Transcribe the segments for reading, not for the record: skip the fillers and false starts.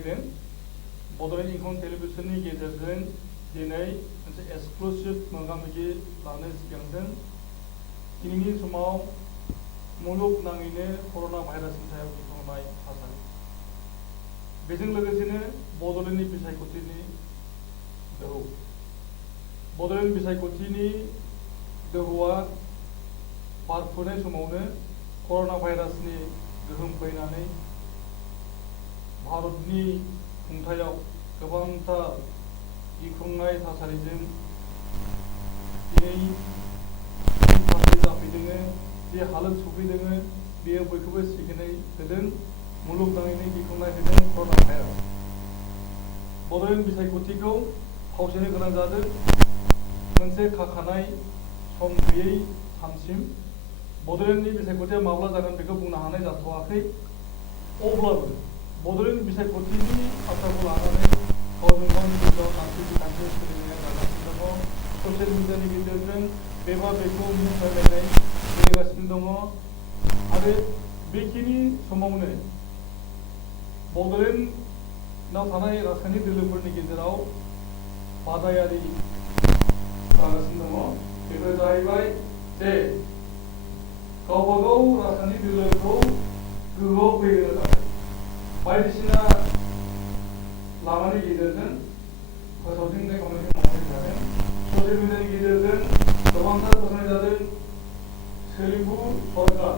होदों बड'लेण्ड इंखं टेलिभिजननि गेजेरजों दिनै मोनसे एक्सक्लुसिव मोगा-मोगि लानो सिगांदों। दिनैनि समाव मुलुगनाङैनो कर'ना भाइरासनि सायाव गिख्रंनाय थासारि। बेजों लोगोसेनो बड'लेण्डनि बिसायख'थिनि दोहौ। बड'लेण्ड बिसायख'थिनि दोहौआ बारफुनाय समावनो कर'ना भाइरासनि गोहोम फैनानै भारतनि खुंथायाव गोबांथार गिख्रंनाय थासारिजों दिनै जि थासारि जाफैदों, जि हालोद सफैदों, बेयो बयखौबो सिगिनाय होदों, मुलुगनाङैनो गिख्रंनाय होदों कर'ना भाइरास। बड'लेण्ड बिसायख'थिखौ फावसायनो गोनां जादों मोनसे खाखानाय सम गैयै सानसिम। बड'लेण्डनि बिसायख'थिया माब्ला जागोन बेखौ बुंनो हानाय जाथ'वाखै। अब्लाबो बड'लेण्ड बिसायख'थिनि बाथ्राखौ लानानै गावजों गावनि गेजेराव नांथि-बिथांथि सोलिनाया जागासिनो दङ। ससियेल मिडियानि गेजेरजों बेबा बेखौ मिथिलायनाय सोलिगासिनो दङ आरो बेखिनि समावनो बड'लेण्डआव थानाय राजखान्थि दोलोफोरनि गेजेराव बादायारि जागासिनो दङ। बेफोर जाहैबाय जे गावबागाव राजखान्थि दोलोखौ गोहोआव फैहोनो थाखाय बायदिसिना लामानि गेजेरजों फोसावदिंनाय खामानिखौ मावनाय जादों। ससियेल मिडियानि गेजेरजों गोबांथार फोसावनाय जादों। सोलिफु सरकार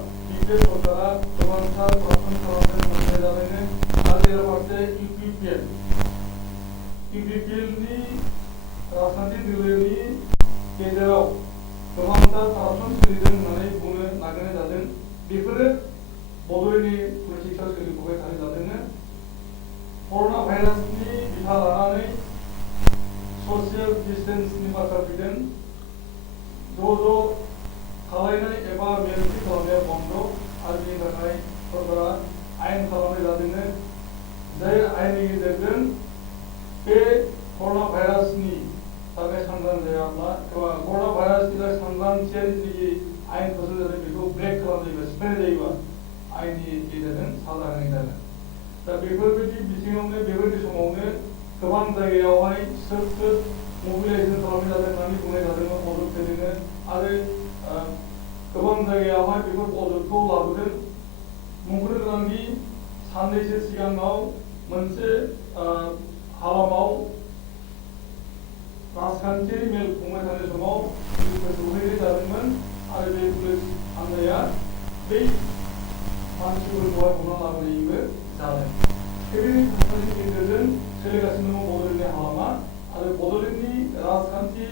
बे सरकारा गोबांथार करपसन खालामदों मोननाय जादों आरो बेराफारसे इउपिपिएलनि राजखान्थि दोलोनि गेजेराव गोबांथार करपसन सोलिदों होननानै बुंनो नागिरनाय जादों। बेफोरो बड'लेण्डनि पलिटिक्सआव सोलिबोबाय थानाय जादों। कर'ना भाइरासनि बिथा लानानै ससियेल डिस्टेन्सनि बाथ्रा फैदों। ज' खालायनाय एबा मेल-मिथिं खालामनाया बन्द' आरो बेनि थाखाय सरकारा आयेन खालामनाय जादों। जाय आयेननि गेजेरजों बे कर'ना भाइरासनि थाखाय सांग्रां जायाब्ला एबा कर'ना भाइरासनि थाखाय सांग्रांथियारि जि आयेन फोसावजादों बेखौ ब्रेक खालामजायोबा सिफायनाय जायोबा आयेननि गेजेरजों साजा होनाय जागोन। दा बेफोरबायदि बिथिङावनो बेबायदि समावनो गोबां जायगायावहाय स्रोद मबिलाइजेसन खालामनाय जादों होननानै बुंनाय जादोंमोन मदद होदों आरो गोबां जायगायावहाय बेफोर मददखौ लाबोदों। मुंख'नो गोनांदि साननैसो सिगाङाव मोनसे हालामाव राजखान्थियारि मेल खुंबाय थानाय समाव पुलिसफोर सौहैनाय जादोंमोन आरो बे पुलिस हान्जाया बै मानसिफोरखौहाय हमना लाबोनायबो जादों। बेबायदि थासारिनि गेजेरजों सोलिगासिनो दङ बड'लेण्डनि हालामा आरो बड'लेण्डनि राजखान्थि,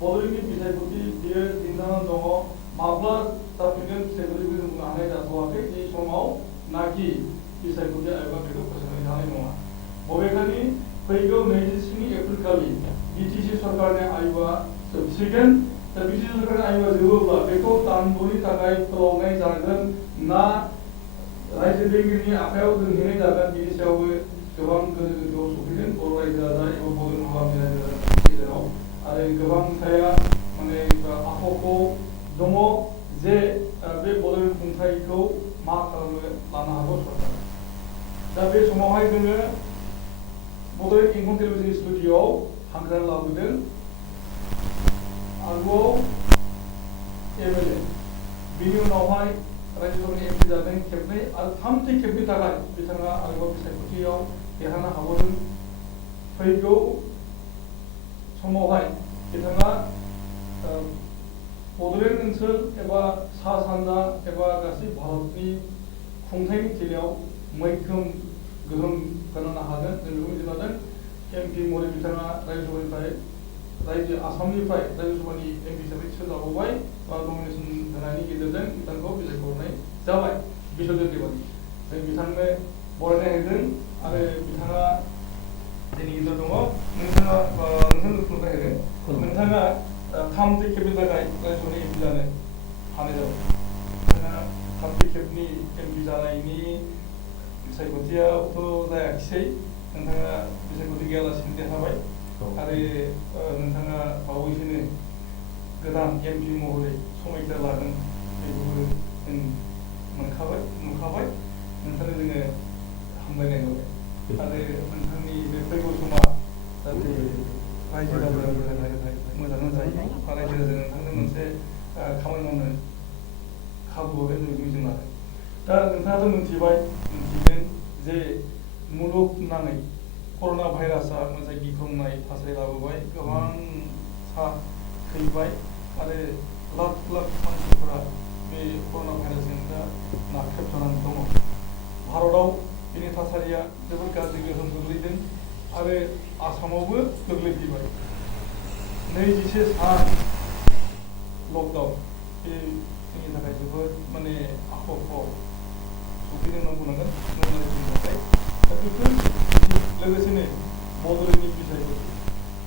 बड'लेण्डनि बिसायख'थि बियो दिन्थिनानै दङ। माब्ला जाफैगोन बिसायख'थिखौ जों बुंनो हानाय जाथ'वाखै। बे समाव नाखि बिसायख'थि आयोगा बेखौ फोसावनो हानाय नङा। बबेखानि फैगौ 27 एप्रिल खालि बिटिसि सरकारनि आयोगा जोबसिगोन। दा बिटिसि सरकारनि आयोगा जोबोब्ला बेखौ दानद'नि थाखाय फोलावनाय जागोन ना रायजो बेंगिरिनि आखायाव दोनहैनाय जागोन बेनि सायावबो गोबां गोनो-गोथोआव सफैदों बर' रायजो-राजा एबा बड'लेण्ड हालामनि रायजो-राजानि गेजेराव आरो गोबांथाया माने आख'खौ दङ जे बे बड'लेण्ड खुंथायखौ मा खालामनो लानो हागौ सरकारा। दा बे समावहाय जोङो बड'लेण्ड इंखं टेलिभिजन स्टुडिय'आव हांख्रायना लाबोदों आगुआव एमएलए बिनि उनावहाय रायजोफोरनि एमपि जादों खेबनै आरो थामथि खेबनि थाखाय बिथाङा आरोबाव बिसायख'थियाव देरहानो हाबावदों। फैगौ समावहाय बिथाङा बड'लेण्ड ओनसोल एबा सा-सानजा एबा गासै भारतनि खुंथायनि थिलियाव मैखोम गोहोम खोनानो हागोन जों बेखौ मिथिनांगोन। एमपि महरै बिथाङा रायजो आसामनिफ्राय रायजोसभानि एमपि हिसाबै थिसनजाबावबाय बा नमिनेसन होनायनि गेजेरजों बिथांखौ बिसायख'नाय जाबाय बिस'जित देवानि। जों बिथांनो बरायनाय होदों आरो बिथाङा जोंनि गेजेराव दङ। नोंथांनो खुलुमनाय होदों। नोंथाङा थामथि खेबनि थाखाय रायजोनि एमपि जानो हानाय जाबाय। नोंथाङा थामथि खेबनि एमपि जानायनि बिसायख'थियावथ' जायाखिसै। नोंथाङा बिसायख'थि गैयालासिनो देरहाबाय आरो नोंथाङा बावैसोनो गोदान एमपि महरै समायखिरा लागोन बेखौबो जों नुखाबाय। नोंथांनो जोङो हामलायनाय होबाय आरो खामानि मावनो खाबु होगोन मिजिं लादों। दा नोंथाङाथ' मिथिदों जे मुलुगनाङै कर'ना भाइरासआ मोनसे गिख्रंनाय थासारि लाबोबाय, गोबां थैबाय आरो लाख लाख मानसिफोरा बे कर'ना भाइरासजों दा नाख्रेबजानानै दङ। भारताव बेनि थासारिया जोबोद गाज्रि गोहोम गोग्लैदों आरो आसामावबो गोग्लैफैबाय। 21 सान लकडाउन, बे जोंनि थाखाय जोबोद माने आख' सफैदों होनना बुंनांगोन जोंनि थाखाय। दा बेफोर लोगोसेनो बड'लेण्डनि बिसायफोर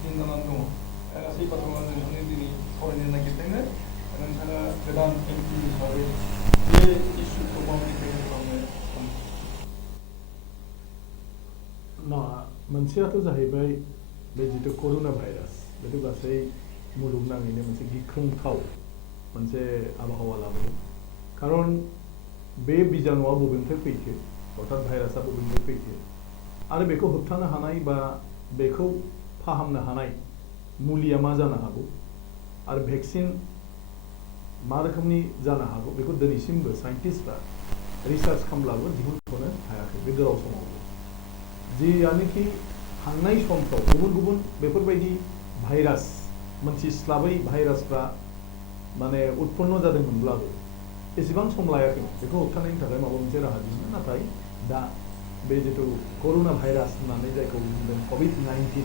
दिनजानानै दङ। गासै बाथ्राखौ नोंथांनो दिनै सावरायनो नागिरदों। नोंथाङा गोदान एम.प हिसाबै बे इस्युखौ माबायदि फेस खालामनो सानो? मोनसेयाथ' जाहैबाय बे जिथु कर'ना भाइरास, बेथ' गासै मुलुगनाङैनो मोनसे गिख्रंथाव मोनसे आबहावा लाबोदों। खारन बे बिजानुआ बबेनिफ्राय फैखो, अर्थात भाइरासआ बबेनिफ्राय फैखो आरो बेखौ होबथानो हानाय बा बेखौ फाहामनो हानाय मुलिया मा जानो हागौ आरो भेक्सिन मा रोखोमनि जानो हागौ, बेखौ दिनैसिमबो साइन्टिस्टफ्रा रिसार्च खालामब्लाबो दिहुनथ'नो हायाखै बे गोलाव समावबो। जियानोखि थांनाय समफ्राव गुबुन गुबुन बेफोरबायदि भाइरास, मोनथिस्लाबै भाइरासफ्रा माने उत्पन्न जादोंमोनब्लाबो एसेबां सम लायाखै बेखौ होबथानायनि थाखाय माबा मोनसे राहा दिहुनो। नाथाय दा बे जिथु कर'ना भाइरास होननानै जायखौ बुंदों कभिड-19,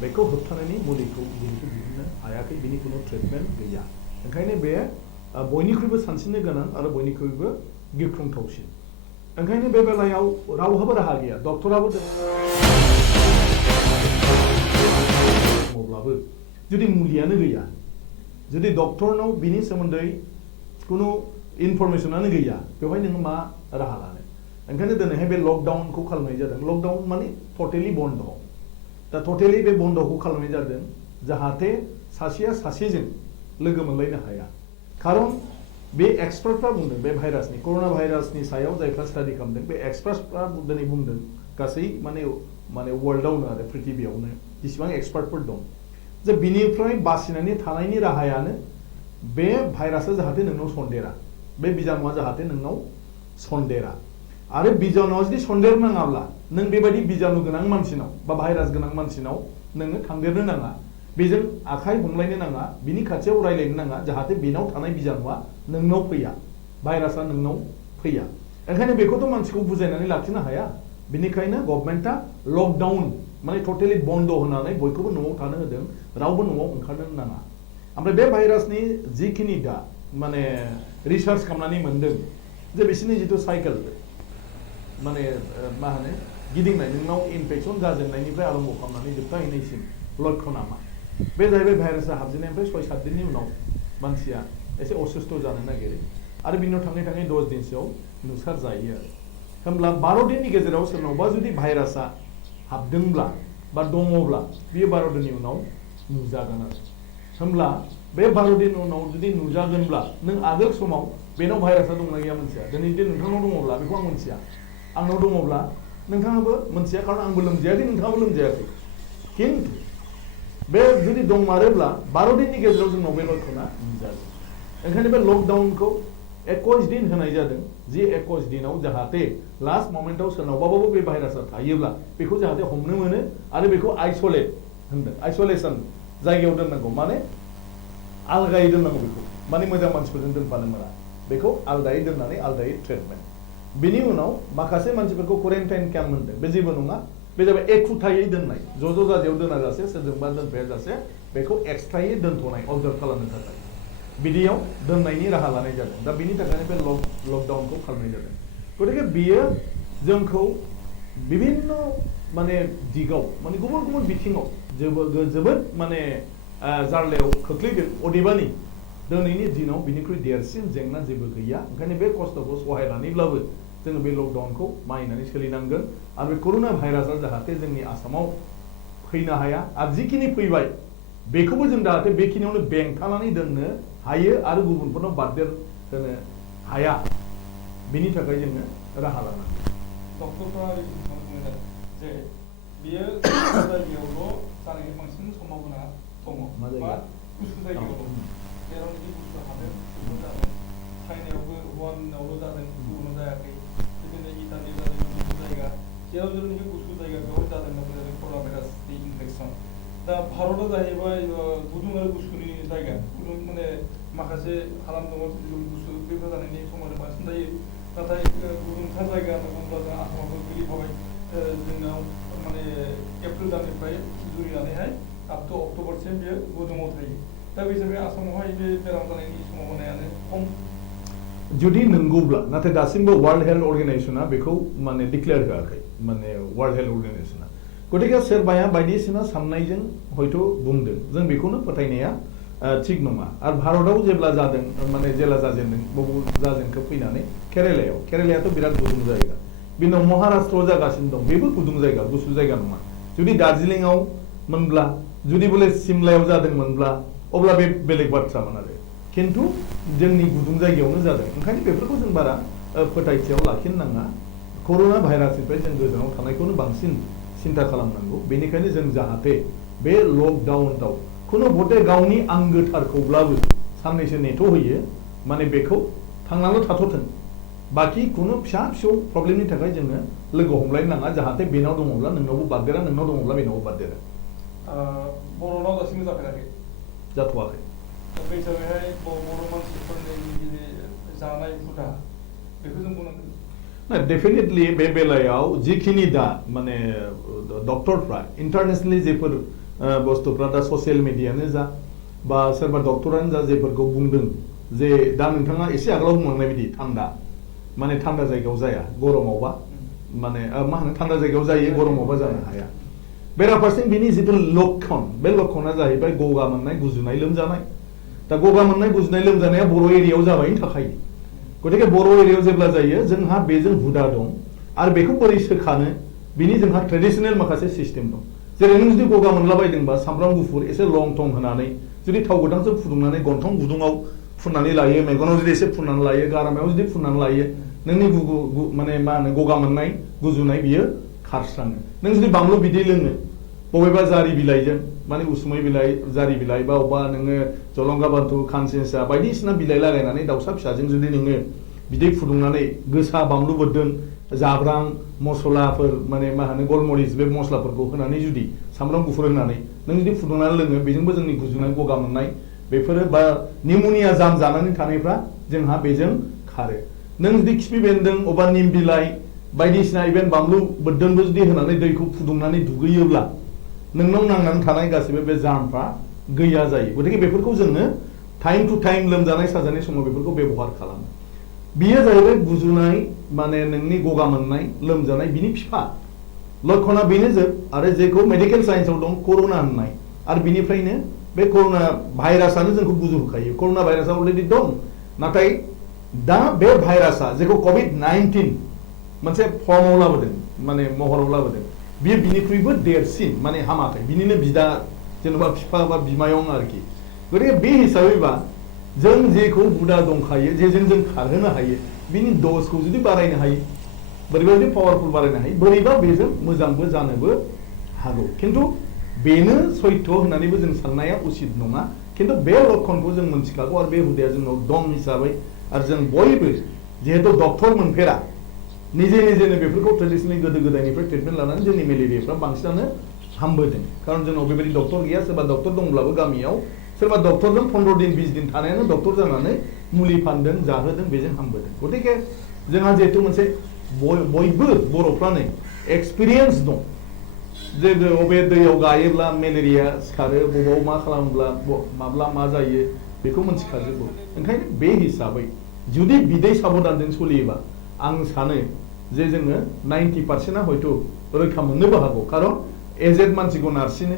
बेखौ होबथानायनि मुलिखौ जिहेतु दिहुननो हायाखै, बिनि खुनु ट्रिटमेन्ट गैया। ओंखायनो बे बयनिख्रुइबो सानस्रिनो गोनां आरो बयनिख्रुइबो गिख्रंथावसिन। ओंखायनो बे बेलायाव रावहाबो राहा गैया। डक्टराबो दङब्लाबो जुदि मुलियानो गैया, जुदि डक्टरनाव बिनि सोमोन्दै खुनु इनफरमेसनानो गैया, बेवहाय नोङो मा राहा लानो? ओंखायनो दिनैहाय बे लकडाउनखौ खालामनाय जादों। लकडाउन माने टटेलि बन्द'। दा टटेलि बे बन्द'खौ खालामनाय जादों जाहाथे सासेया सासेजों लोगो मोनलायनो हाया। खारन बे एक्सपार्टफ्रा बुंदों बे भाइरासनि, कर'ना भाइरासनि सायाव जायफ्रा स्टाडि खालामदों, बे एक्सपार्टफ्रा दिनै बुंदों गासै माने वर्ल्डआवनो आरो पृथिबियावनो जेसेबां एक्सपार्टफोर दं, जे बिनिफ्राय बासिनानै थानायनि राहायानो बे भाइरासआ जाहाथे नोंनाव सन्देरा, बे बिजानुआ जाहाथे नोंनाव सन्देरा। आरो बिजानुआ जुदि सन्देरनाङाब्ला नों बेबायदि बिजानु गोनां मानसिनाव बा भाइरास गोनां मानसिनाव नोङो थांदेरनो नाङा, बेजों आखाइ हमलायनो नाङा, बिनि खाथियाव रायलायनो नाङा, जाहाथे बेनाव थानाय बिजानुआ नोंनाव फैया, भाइरासआ नोंनाव फैया। ओंखायनो बेखौथ' मानसिखौ बुजायनानै लाखिनो हाया। बेनिखायनो गभर्नमेन्टआ लकडाउन माने टटेलि बन्द' होनानै बयखौबो न'आव थानो होदों, रावबो न'आव ओंखारनो नाङा। ओमफ्राय बे भाइरासनि जिखिनि दा माने रिसार्च खालामनानै मोनदों जे बिसोरनि जिथु साइकेल माने मा होनो गिदिंनाय, नोंनाव इनफेक्सन जाजेननायनिफ्राय आरम्भ खालामनानै जोबथाहैनायसिम लक्षणा मा, बे जाहैबाय भाइरासआ हाबजेननायनिफ्राय 6-7 दिननि उनाव मानसिया एसे असुस्थ' जानो नागिरो आरो बिनि उनाव थाङै थाङै 10 दिनसोआव नुसार जायो आरो। होमब्ला 12 दिननि गेजेराव सोरनावबा जुदि भाइरासआ हाबदोंब्ला बा दङब्ला बियो 12 दिननि उनाव नुजागोन आरो। होमब्ला बे 12 दिननि उनाव जुदि नुजागोनब्ला नों आगोल समाव बेनाव भाइरासआ दंना गैया मोनथिया। दिनै जुदि नोंथांनाव दङब्ला बेखौ आं मोनथिया, आंनाव दङब्ला नोंथाङाबो मोनथिया, खारन आंबो लोमजायाखै, नोंथाङाबो लोमजायाखै। खिन्थु बे जुदि दंमारोब्ला 12 दिननि गेजेराव जोंनाव बे लक्षणा नुजागोन। ओंखायनो बे लकडाउनखौ 21 दिन होनाय जादों, जे 21 दिनाव जाहाथे लास्ट ममेन्टआव सोरनावबाबो बे भाइरासआ थायोब्ला बेखौ जाहाथे हमनो मोनो आरो बेखौ आइसोलेट होनदों, आइसोलेसन जायगायाव दोननांगौ, माने आलगायै दोननांगौ बेखौ, माने मोजां मानसिफोरजों दोनफानो मोना, बेखौ आलदायै दोननानै आलदायै ट्रिटमेन्ट। बिनि उनाव माखासे मानसिफोरखौ क्वारेन्टाइन केम्प होनदों, बे जेबो नङा, बे जाबाय एखुथायै दोननाय, ज' जाजायाव दोना जासे, सोरजोंबा दोनफाया जासे, बेखौ एक्सट्रायै दोनथ'नाय अबजार्भ खालामनो थाखाय बिदियाव दोननायनि राहा लानाय जादों। दा बिनि थाखायनो बे लकडाउनखौ खालामनाय जादों। गतिके बियो जोंखौ बिभिन्न माने दिगाव माने गुबुन गुबुन बिथिङाव जोबोद माने जार्लायाव खोख्लैदों। अदेबानि दिनैनि दिनाव बिनिख्रुइ देरसिन जेंना जेबो गैया। ओंखायनो बे खस्थ'खौ सहायनानैब्लाबो जोङो बे लकडाउनखौ मानिनानै सोलिनांगोन आरो बे कर'ना भाइरासआ जाहाथे जोंनि आसामाव फैनो हाया आरो जिखिनि फैबाय बेखौबो जों जाहाथे बेखिनियावनो बेंथानानै दोननो हायो आरो गुबुनफोरनाव बारदेर होनो हाया, बिनि थाखाय जोङो राहा लानांगोन। डक्टरफ्रा बुङो जे बियो जायगायावल' जानायनि बांसिन सम्भाबना दङ, बा गुसु जायगायाव दङ, जेरावनोखि गुसु हाबनो जेराव जेरावनिखि गुसु जायगा बेयाव जादों होनना बुंदों कर'ना भाइरासनि इनफेक्सन दा भारतआ जाहैबाय गुदुं आरो गुसुनि जायगा गुदुं माने माखासे हालाम दङ गुसु बेफोर जानायनि समानो बांसिन जायो नाथाय गुदुंथार जायगा होनना बुङोब्ला जों आसामावबो गोलैफाबाय जोंनाव माने एप्रिल दाननिफ्राय जुरिनानैहाय आप टु अक्ट'बरसिम बेयो गुदुङाव थायो दा बे हिसाबै आसामावहाय बे बेराम जानायनि सम्भावनायानो खम जुदि नंगौब्ला नाथाय दासिमबो वर्ल्ड हेल्थ अर्गेनाइजेशना बेखौ माने डिक्लेयार होआखै माने वर्ल्ड हेल्थ अर्गेनाइजेशना गतिके सोरबाया बायदिसिना साननायजों हयथ' बुंदों जों बेखौनो फोथायनाया थिग नङा आरो भारतआव जेब्ला जादों माने जेला जाजेनदों बबाव जाजेनखौ फैनानै केरेलायाथ' बिराद गुदुं जायगा बिनि उनाव महाराष्ट्रआव जागासिनो दं बेबो गुदुं जायगा गुसु जायगा नङा जुदि दार्जिलिंआव मोनब्ला जुदि बले सिमलायाव जादोंमोनब्ला अब्ला बे बेलेग बाथ्रामोन आरो खिन्थु जोंनि गुदुं जायगायावनो जादों ओंखायनो बेफोरखौ जों बारा फोथायथियाव लाखिनो नाङा कर'ना भाइरासनिफ्राय जों गोजानाव थानायखौनो बांसिन सिन्था खालामनांगौ बेनिखायनो जों जाहाथे बे लकडाउनआव खुनु गते गावनि आंगोथारखौब्लाबो साननैसो नेथ'होयो माने बेखौ थांनाल' थाथ'थों बाखि खुनु फिसा फिसौ प्रब्लेमनि थाखाय जोङो लोगो हमलायनो नाङा जाहाथे बेनाव दङब्ला नोंनावबो बारदेरा नोंनाव दङब्ला बेनावबो बारदेरा बर'नाव दासिमबो जाफेराखै जाथ'वाखै बे हिसाबैहाय बर' मानसिफोरनि जानाय हुदा बेखौ जों बुंनांगोन ना डेफिनेटलि बे बेलायाव जिखिनि दा माने डक्टरफ्रा इन्टारनेसनेलि जेफोर बुस्थुफ्रा दा ससियेल मिडियानो जा बा सोरबा डक्टरानो जा जेफोरखौ बुंदों जे दा नोंथाङा एसे आगोलाव बुंलांनाय बायदि थान्दा माने थान्दा जायगायाव जाया गरमावबा माने मा होनो थान्दा जायगायाव जायो गरमावबा जानो हाया बेराफारसेथिं बिनि जिथु लक्षण बे लक्षणा जाहैबाय गगा मोननाय गुजुनाय लोमजानाय दा गगा मोननाय गुजुनाय लोमजानाया बर' एरियायाव जाबायनो थाखायो गतिके बर' एरियायाव जेब्ला जायो जोंहा बेजों हुदा दं आरो बेखौ बोरै सोखानो बिनि जोंहा ट्रेडिशनेल माखासे सिस्टेम दं जेरै नों जुदि गगा मोनलाबायदोंबा सामब्राम गुफुर एसे लं थं होनानै जुदि थाव गोथांजों फुदुंनानै गन्थं गुदुङाव फुननानै लायो मेगनाव जुदि एसे फुननानै लायो गारामायाव जुदि फुननानै लायो नोंनि माने मा होनो गगा मोननाय गुजुनाय बियो खारस्राङो नों जुदि बानलु बिदै लोङो बबेबा जारि बिलाइजों माने उसुमै बिलाइ जारि बिलाइ बा अबेबा नोङो जलंगा बान्थु खानसिनसा बायदिसिना बिलाइ लागायनानै दाउसा फिसाजों जुदि नोङो बिदै फुदुंनानै गोसा बानलु बोरदोन जाब्रां मस्लाफोर माने मा होनो गलमरिस बे मस्लाफोरखौ होनानै जुदि सामब्राम गुफुर होनानै नों जुदि फुदुंनानै लोङो बेजोंबो जोंनि गुजुनाय गगा मोननाय बेफोरो बा निम'निया जाम जानानै थानायफ्रा जोंहा बेजों खारो नों जुदि खिफि बेन्दों अबा निम बिलाइ बायदिसिना इभेन बानलु बोरदोनबो जुदि होनानै दैखौ फुदुंनानै दुगैयोब्ला नोंनाव नांनानै थानाय गासैबो बे जार्मफ्रा गैया जायो गतिके बेफोरखौ जोङो टाइम टु टाइम लोमजानाय साजानाय समाव बेफोरखौ बेबहार खालामो बियो जाहैबाय गुजुनाय माने नोंनि गगा मोननाय लोमजानाय बिनि फिफा लक्षणा बेनो जोब आरो जेखौ मेडिकेल साइन्सआव दं कर'ना होननाय आरो बिनिफ्रायनो बे कर'ना भाइरासआनो जोंखौ गुजुहोखायो कर'ना भाइरासआ अलरेडि दं नाथाय दा बे भाइरासआ जेखौ कभिड-19 मोनसे फर्मआव लाबोदों माने महराव लाबोदों बियो बिनिख्रुइबो देरसिन माने हामाखै बिनिनो बिदा जेनेबा बिफा बा बिमायं आरोखि गतिके बे हिसाबैबा जों जेखौ हुदा दंखायो जेजों जों खारहोनो हायो बिनि दजखौ जुदि बारायनो हायो बोरैबा जुदि पावारफुल बारायनो हायो बोरैबा बेजों मोजांबो जानोबो हागौ खिन्थु बेनो सैथो होननानैबो जों साननाया उचित नङा खिन्थु बे लक्षणखौ जों मोनथिखागौ आरो बे हुदाया जोंनाव दं हिसाबै आरो जों बयबो जिहेतु डक्टर मोनफेरा निजे निजेनो बेफोरखौ ट्रेडिशनेल गोदो गोदायनिफ्राय ट्रिटमेन्ट लानानै जोंनि मेलेरियाफ्रा बांसिनानो हामबोदों खारन जोंनाव बेबायदि डक्टर गैया सोरबा डक्टर दंब्लाबो गामियाव सोरबा डक्टरजों 15 दिन 20 दिन थानायानो डक्टर जानानै मुलि फानदों जाहोदों बेजों हामबोदों गतिके जोंहा जिहेतु मोनसे बयबो बर'फ्रानो एक्सपिरियेन्स दं जे बबे दैयाव गायोब्ला मेलेरिया सिखारो बबाव मा खालामोब्ला माब्ला मा जायो बेखौ मोनथिखाजोबो ओंखायनो बे हिसाबै जुदि बिदै साबधानजों सोलियोबा आं सानो जे जोङो 90%आ हयथ' रैखा मोननोबो हागौ खारन एजेड मानसिखौ नारसिनो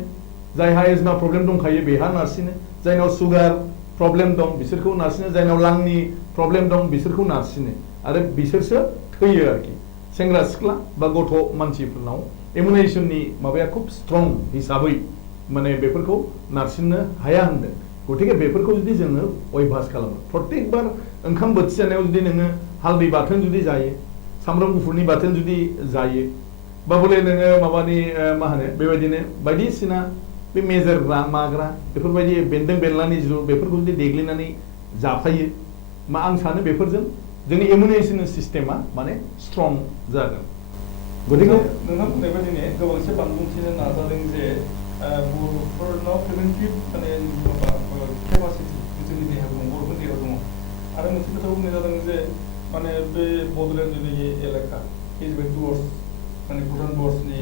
जायहा एजमा प्रब्लेम दंखायो बेहा नारसिनो जायनाव सुगार प्रब्लेम दं बिसोरखौ नारसिनो जायनाव लांनि प्रब्लेम दं बिसोरखौ नारसिनो आरो बिसोरसो थैयो आरोखि सेंग्रा सिख्ला बा गथ' मानसिफोरनाव इमिउनाइजेसननि माबाया खुब स्ट्रं हिसाबै माने बेफोरखौ नारसिननो हाया होनदों गतिके बेफोरखौ जुदि जोङो अयभास खालामो प्रत्येकबार ओंखाम बोथिसे जानायाव जुदि नोङो हालदै बाथोन जुदि जायो सामब्राम गुफुरनि बाथोन जुदि जायो बा बले नोङो माबानि मा होनो बेबायदिनो बायदिसिना बे मेजेरग्रा माग्रा बेफोरबायदि बेन्दों बेनलानि जिरु बेफोरखौ जुदि देग्लिनानै जाफायो मा आं सानो बेफोरजों जोंनि इमिउनाइजेसन सिस्टेमा माने स्ट्रं जागोन गतिके नोंथां बुंनाय बायदिनो गोबांसे बानबुंथिनो नाजादों जे बर'फोरनाव प्रिभेन्टिभ माने माबा केपासिटि जोंनि देहायाव दं बर'फोरनि देहायाव दङ आरो मोनसे खोथा बुंनाय जादों जे माने बे बड'लेण्ड जोंनि एलेखा बे डुवर्स माने भुटान डुवर्सनि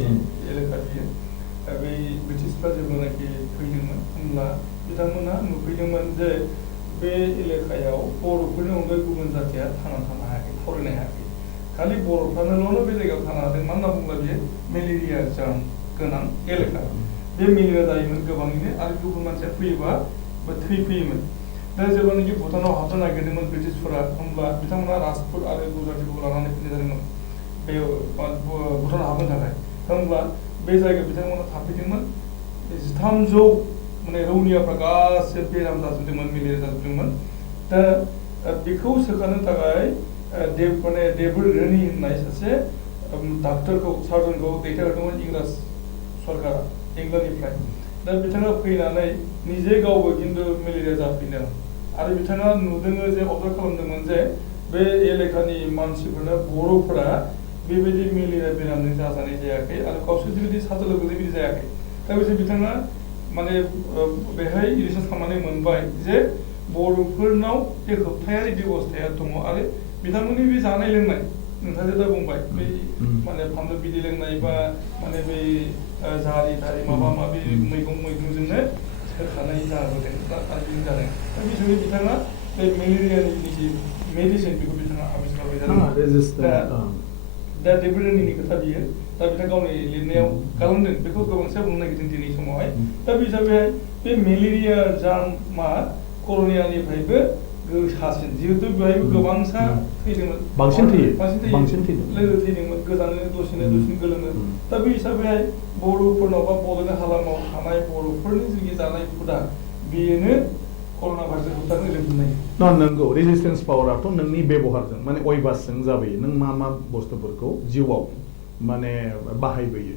एलेखा बियो बै ब्रिटिशफ्रा जेब्लानाखि फैदोंमोन होमब्ला बिथांमोना नुफैदोंमोन जे बे एलेखायाव बर'फोरनि अनगायै गुबुन जाथिया थांनानै थानो हायाखै फरायनो हायाखै खालि बर'फ्रानोल' बे जायगायाव थानो हादों मानो होनना बुङोब्ला बेयो मेलेरिया जार्म गोनां एलेखा बे मेलेरिया जायोमोन गोबाङैनो आरो गुबुन मानसिया फैयोबा थैफैयोमोन दा जेब्लानाखि भुटानाव हाबनो नागिरदोंमोन ब्रिटिशफोरा होमब्ला बिथांमोना राजपुत आरो गुजरातिफोरखौ लानानै फैनाय जादोंमोन बे भुटानाव हाबनो थाखाय होमब्ला बे जायगायाव बिथांमोना थाफैदोंमोन 1300 माने रौनियाफ्रा गासै बेराम जाजोबदोंमोन मेलेरिया जाजोबदोंमोन दा बेखौ सोखानो थाखाय माने डेभिड रेनी होननाय सासे डाक्टरखौ सार्जनखौ दैथायहरदोंमोन इंराज सरकारा इंलेन्डनिफ्राय दा बिथाङा फैनानै निजे गावबो खिन्थु मेलेरिया जाफैदों आरो बिथाङा नुदों जे अबजार्भ खालामदोंमोन जे बे एलेखानि मानसिफोरनो बर'फोरा बेबायदि मेलेरिया बेरामजों जाजानाय जायाखै आरो गावसोर बेबायदि साजा लोगो बेबायदि जायाखै दा बिसोर बिथाङा माने बेहाय रिसार्च खालामनानै मोनबाय जे बर'फोरनाव बे होबथायारि बेबस्थाया दङ आरो बिथांमोननि बे जानाय लोंनाय नोंथाङा दा बुंबाय बै माने फानलु बिदै लोंनाय बा माने बै जारि थारि माबा माबि मैगंजोंनो सोखानाय जाबोदों आरो बिदि जादों दा बिसोरो बिथाङा बे मेलेरियानि जि मेडिसिन बेखौ बिथाङा आबिष्कार खालामनाय जादों दा डेभिड रेनीनि खोथा बियो दा बिथाङा गावनि लिरनायाव खालामदों बेखौ गोबांसिन बुंनो नागिरदों दिनै समावहाय दा बे हिसाबैहाय बे मेलेरिया जार्मा कर'नियानिफ्रायबो गोसासिन जिहेतु बेहायबो गोबांसा थैदोंमोन बांसिन लोगो थैदोंमोन गोजाङो दसेनो गोलोमो दा बे हिसाबैहाय बर'फोरनाव बा बड'लेण्ड हालामाव थानाय बर'फोरनि जोंनि जानाय हुदा बेनो कर'ना भाइरासखौ होबथानो जोबनाय नंगौ रेजिस्टेन्स पावाराथ' नोंनि बेबहारजों माने अयभासजों जाबोयो नों मा बुस्थुफोरखौ जिउआव माने बाहायबोयो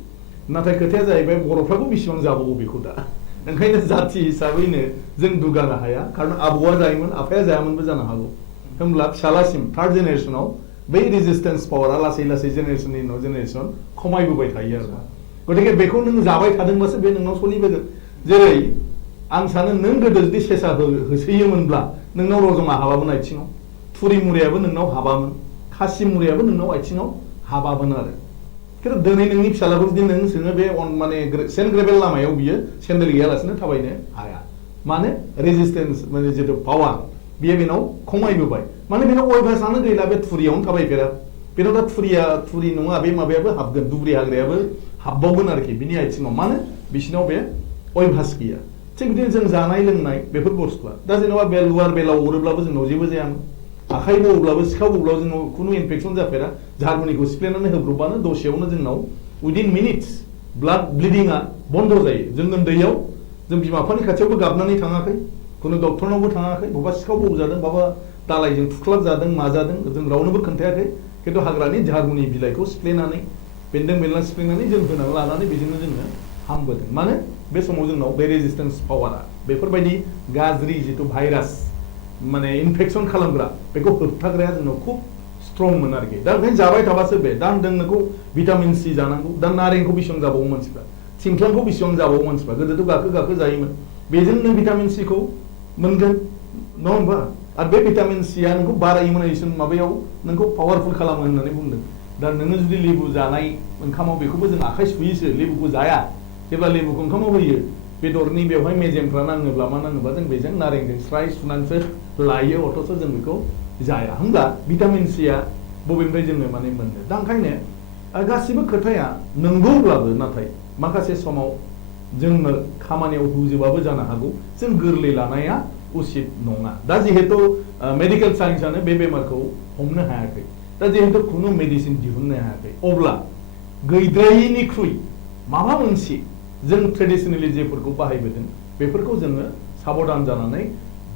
नाथाय खोथाया जाहैबाय बर'फ्राबो बेसेबां जाबावो बेखौ दा ओंखायनो जाथि हिसाबैनो जों दुगानो हाया खारन आबौआ जायोमोन आफाया जायामोनबो जानो हागौ होमब्ला फिसालासिम थार्ड जेनेरेसनाव बै रेजिस्टेन्स पावारा लासै लासै जेनेरेसननि उनाव जेनेरेसन खमायबोबाय थायो आरो गतिके बेखौ नों जाबाय थादोंबासो बे नोंनाव सोलिबोगोन जेरै आं सानो नों गोदो जुदि सेसा होसोयोमोनब्ला नोंनाव रज'मा हाबामोन आथिङाव थुरि मुरायाबो नोंनाव हाबामोन खासि मुरायाबो नोंनाव आथिङाव हाबामोन आरो खिन्थु दिनै नोंनि फिसालाखौ जुदि नों सोङो बे माने सेन्ट ग्रेभेल लामायाव बियो सेन्देल गैयालासिनो थाबायनो हाया माने रेजिस्टेन्स माने जितु पावार बियो बेनाव खमायबोबाय माने बेनाव अयभासानो गैला बे थुरियावनो थाबायफेरा बेनाव दा थुरि नङा बे माबायाबो हाबगोन दुब्रि हाग्रायाबो हाबबावगोन आरोखि बिनि आथिङाव मानो बिसिनाव बे अयभास गैया थिग बिदिनो जों जानाय लोंनाय बेफोर बुस्थुआ दा जेनेबा बे लुवार बेलाव अरोब्लाबो जोंनाव जेबो जायामोन आखाइ बौब्लाबो सिखा बौब्लाबो जोंनाव खुनु इनफेक्सन जाफेरा झारमुनिखौ सिफ्लेनानै होब्रबबानो दसेयावनो जोंनाव उइदिन मिनिट्स ब्लाड ब्लिडिंआ बन्द जायो जों उन्दैयाव जों बिमा बिफानि खाथियावबो गाबनानै थाङाखै खुनु डक्टरनावबो थाङाखै बबेबा सिखाव बौजादों बबेबा दालाइजों थुख्लाबजादों माजादों जों रावनोबो खोन्थायाखै खिन्थु हाग्रानि झारमुनि बिलाइखौ सिफ्लेनानै बेन्दों बेनला सिफ्लेनानै जों होनानै लानानै बेजोंनो जोङो हामबोदों मानो बे समाव जोंनाव बे रेजिस्टेन्स पावारा बेफोरबायदि गाज्रि जितु भाइरास माने इनफेक्सन खालामग्रा बेखौ होबथाग्राया जोंनाव खुब स्ट्रंमोन आरोखि दा ओंखायनो जाबाय थाबासो बे दा होनदों नोंखौ भिटामिन सि जानांगौ दा नारेंखौ बेसेबां जाबावो मानसिफ्रा थिंख्लांखौ बेसेबां जाबावो मानसिफ्रा गोदोथ' गाखो जायोमोन बेजों नों भिटामिन सिखौ मोनगोन नङा होमबा आरो बे भिटामिन सिया नोंखौ बाराइमिउनाइजेसन माबायाव नोंखौ पावारफुल खालामो होननानै बुंदों दा नोङो जुदि लेबु जानाय ओंखामाव बेखौबो जों आखाइ सुयोसो लेबुखौ जाया जेब्ला लेबुखौ ओंखामाव होयो बेदरनि बेवहाय मेजेमफ्रा नाङोब्ला मा नाङोब्ला जों बेजों नारेंजों स्राय सुनानैसो लायो अथ'स' जों बेखौ जाया होमब्ला भिटामिन सिया बबेनिफ्राय जोङो माने मोननो दा ओंखायनो गासिबो खोथाया नंगौब्लाबो नाथाय माखासे समाव जोंनो खामानियाव होजोबाबो जानो हागौ जों गोरलै लानाया उचित नङा दा जिहेतु मेडिकेल साइन्सआनो बे बेमारखौ हमनो हायाखै दा जिहेतु खुनु मेडिसिन दिहुननो हायाखै अब्ला गैद्रायैनिख्रुइ माबा मोनसे जों ट्रेडिसनेलि जेफोरखौ बाहायबोदों बेफोरखौ जोङो साबधान जानानै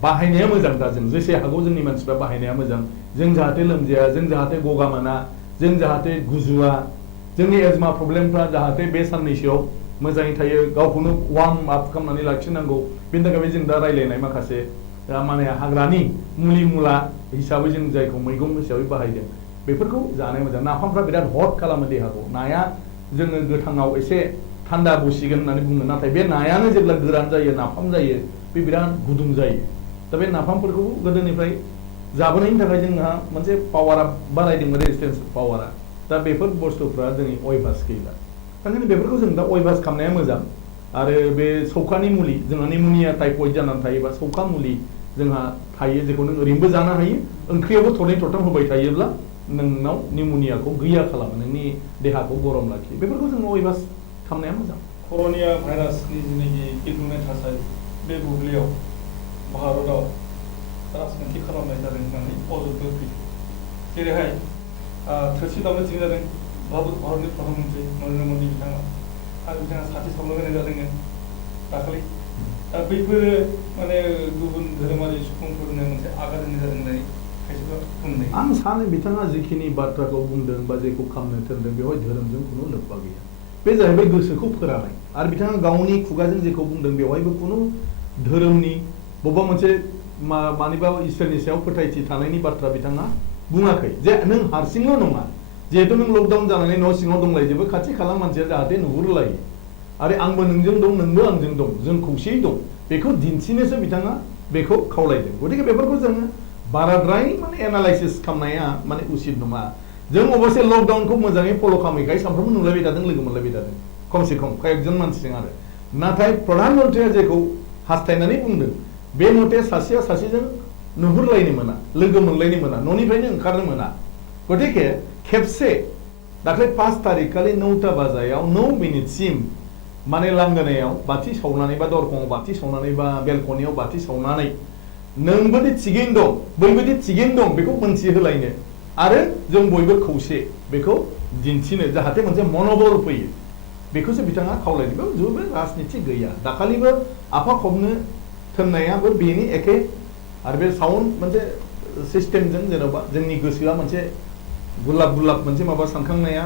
बाहायनाया मोजां दा जों जेसे हागौ जोंनि मानसिफ्रा बाहायनाया मोजां जों जाहाथे लोमजाया जों जाहाथे गगा मोना जों जाहाथे गुजुआ जोंनि एजमा प्रब्लेमफ्रा जाहाथे बे साननैसोआव मोजाङै थायो गावखौनो वार्म आप खालामनानै लाखिनांगौ बेनि थाखाय जों दा रायलायनाय माखासे माने हाग्रानि मुलि मुला हिसाबै जों जायखौ मैगं हिसाबै बाहायदों बेफोरखौ जानाय मोजां नाफामफ्रा बिराद हट खालामो देहाखौ नाया जोङो गोथाङाव एसे थान्दा बसिगोन होननानै बुङो नाथाय बे नायानो जेब्ला गोरान जायो नाफाम जायो बे बिराद गुदुं जायो दा बे नाफामफोरखौ गोदोनिफ्राय जाबोनायनि थाखाय जोंहा मोनसे पावारा बारायदोंमोन रेजिस्टेन्स पावारा दा बेफोर बुस्थुफ्रा जोंनि अयभास गैला ओंखायनो बेफोरखौ जों दा अयभास खालामनाया मोजां आरो बे सौखानि मुलि जोंहा निम'निया टाइफयड जानानै थायोबा सौखा मुलि जोंहा थायो जेखौ नों ओरैनोबो जानो हायो ओंख्रियावबो थरनै थरथाम होबाय थायोब्ला नोंनाव निम'नियाखौ गैया खालामो नोंनि देहाखौ गरम लाखियो बेफोरखौ जों अयभास खालामनाया मोजां कर'निया भाइरासनि जिनिखि गिदिंनाय थासारि बे बुब्लियाव भारताव राजखान्थि खालामनाय जादों होननानै अजदबो फैयो जेरैहाय थोरसि दावनो थिं जादों भारतनि प्रधानमन्त्रि नरेन्द्र मदि बिथाङा आरो बिथाङा साथि सावनो गोनां जादोंमोन दाखालि दा बैफोरो माने गुबुन धोरोमारि सुबुंफोरनो मोनसे आघात होनाय जादों होननानै खायसेफ्रा बुंदों आं सानो बिथाङा जिखिनि बाथ्राखौ बुंदों बा जेखौ खालामनो थिनदों बेवहाय धोरोमजों खुनु लोब्बा गैया बे जाहैबाय गोसोखौ फोरानाय आरो बिथाङा गावनि खुगाजों जेखौ बुंदों बेवहायबो खुनु धोरोमनि बबेबा मोनसे मानिबा इसोरनि सायाव फोथायथि थानायनि बाथ्रा बिथाङा बुङाखै जे नों हारसिंल' नङा जिहेतु नों लकडाउन जानानै न' सिङाव दंलायजोबो खाथि खाला मानसिया जाहाथे नुहुरलायो आरो आंबो नोंजों दं नोंबो आंजों दं जों खौसेयै दं बेखौ दिन्थिनोसो बिथाङा बेखौ खावलायदों गतिके बेफोरखौ जोङो बाराद्राय माने एनालाइसिस खालामनाया माने उचित नङा जों अबसे लकडाउनखौ मोजाङै फल' खालामैखाय सानफ्रोमबो नुलायबाय थादों लोगो मोनलायबाय थादों खमसे खम कয়েকজন मानसिजों आरो नाथाय प्रधानमन्त्रिया जेखौ हास्थायनानै बुंदों बे मथे सासेया सासेजों नुहुरलायनो मोना लोगो मोनलायनो मोना न'निफ्रायनो ओंखारनो मोना गतिके खेबसे दाख्लै 5 तारिख खालि 9टा बाजायाव 9 मिनिटसिम माने लांगोनायाव बाथि सावनानै बा दरखङाव बाथि सावनानै बा बेलकनियाव बाथि सावनानै नोंबोदि थिगैनो दं बैबोदि थिगैनो दं बेखौ मोनथिहोलायनो आरो जों बयबो खौसे बेखौ दिन्थिनो जाहाथे मोनसे मनोबल फैयो बेखौसो बिथाङा खावलायदों बेयाव जेबो राजनिति गैया दाखालिबो आफा खबनो थोननायाबो बेनि एखे आरो बे साउन्ड मोनसे सिस्टेमजों जेन'बा जोंनि गोसोआ मोनसे गुलाब गुलाब मोनसे माबा सानखांनाया